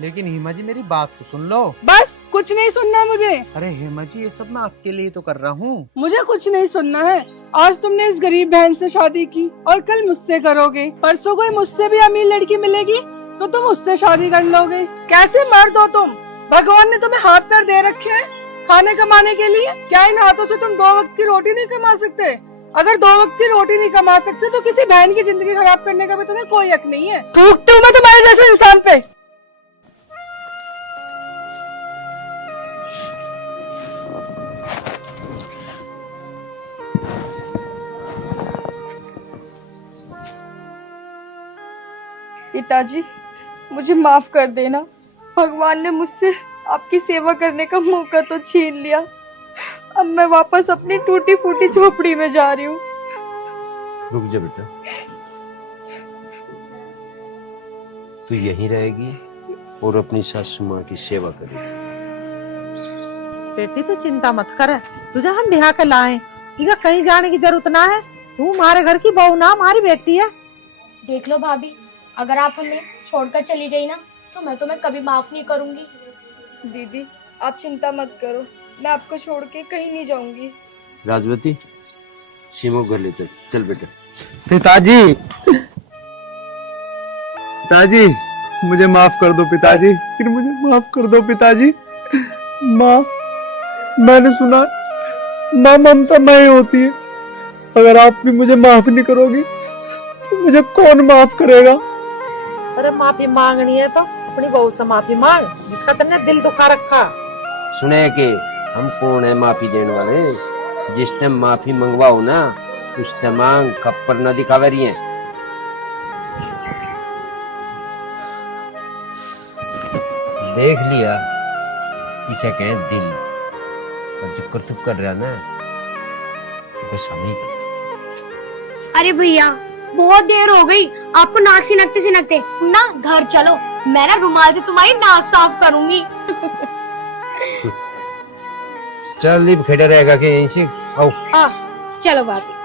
लेकिन हेमा जी मेरी बात तो सुन लो। बस कुछ नहीं सुनना मुझे। अरे हेमा जी ये सब मैं आपके लिए तो कर रहा हूँ। मुझे कुछ नहीं सुनना है। आज तुमने इस गरीब बहन से शादी की और कल मुझसे करोगे। परसों कोई मुझसे भी अमीर लड़की मिलेगी तो तुम उससे शादी कर लोगे। कैसे मर्द हो तुम? भगवान ने तुम्हें हाथ पैर दे रखे हैं खाने कमाने के लिए। क्या इन हाथों से तुम 2 वक्त की रोटी नहीं कमा सकते? अगर 2 वक्त की रोटी नहीं कमा सकते तो किसी बहन की जिंदगी खराब करने का भी तुम्हें कोई हक नहीं है। थूकती हूँ मैं तुम्हारे जैसे इंसान पे। पिताजी मुझे माफ कर देना। भगवान ने मुझसे आपकी सेवा करने का मौका तो छीन लिया। अब मैं वापस अपनी टूटी फूटी झोपड़ी में जा रही हूँ। रुक जा बेटा, तू यहीं रहेगी और अपनी सासू माँ की सेवा करेगी। बेटी तू चिंता मत कर, तुझे हम ब्याह के लाए, तुझे कहीं जाने की जरूरत ना है। तू हमारे घर की बहू ना हमारी बेटी है। देख लो भाभी, अगर आप हमें छोड़कर चली गई ना तो मैं तुम्हें कभी माफ नहीं करूंगी। दीदी आप चिंता मत करो, मैं आपको छोड़ के कहीं नहीं जाऊंगी। राजवती सीमो घर ले चल बेटा। पिताजी, पिताजी मुझे माफ कर दो पिताजी, फिर मुझे माफ कर दो पिताजी। माँ, मैंने सुना माँ ममता मैं होती है, अगर आप भी मुझे माफ नहीं करोगी तो मुझे कौन माफ करेगा? अरे माफी मांगनी है तो अपनी बहू से माफी मांग जिसका तुमने दिल दुखा रखा। सुने के हम कौन है माफी देने वाले? जिसने माफी मंगवाओ ना उसने मांग खप्पर न दिखावे रही है। देख लिया इसे कहे दिल, और जो करतूत कर रहा ना बस हम ही। अरे भैया बहुत देर हो गई, आपको नाक सिनकते ना घर चलो, मैं ना रुमाल से तुम्हारी नाक साफ करूंगी। चल लिप खड़ा रहेगा कि यहीं से आओ। हाँ चलो भाभी।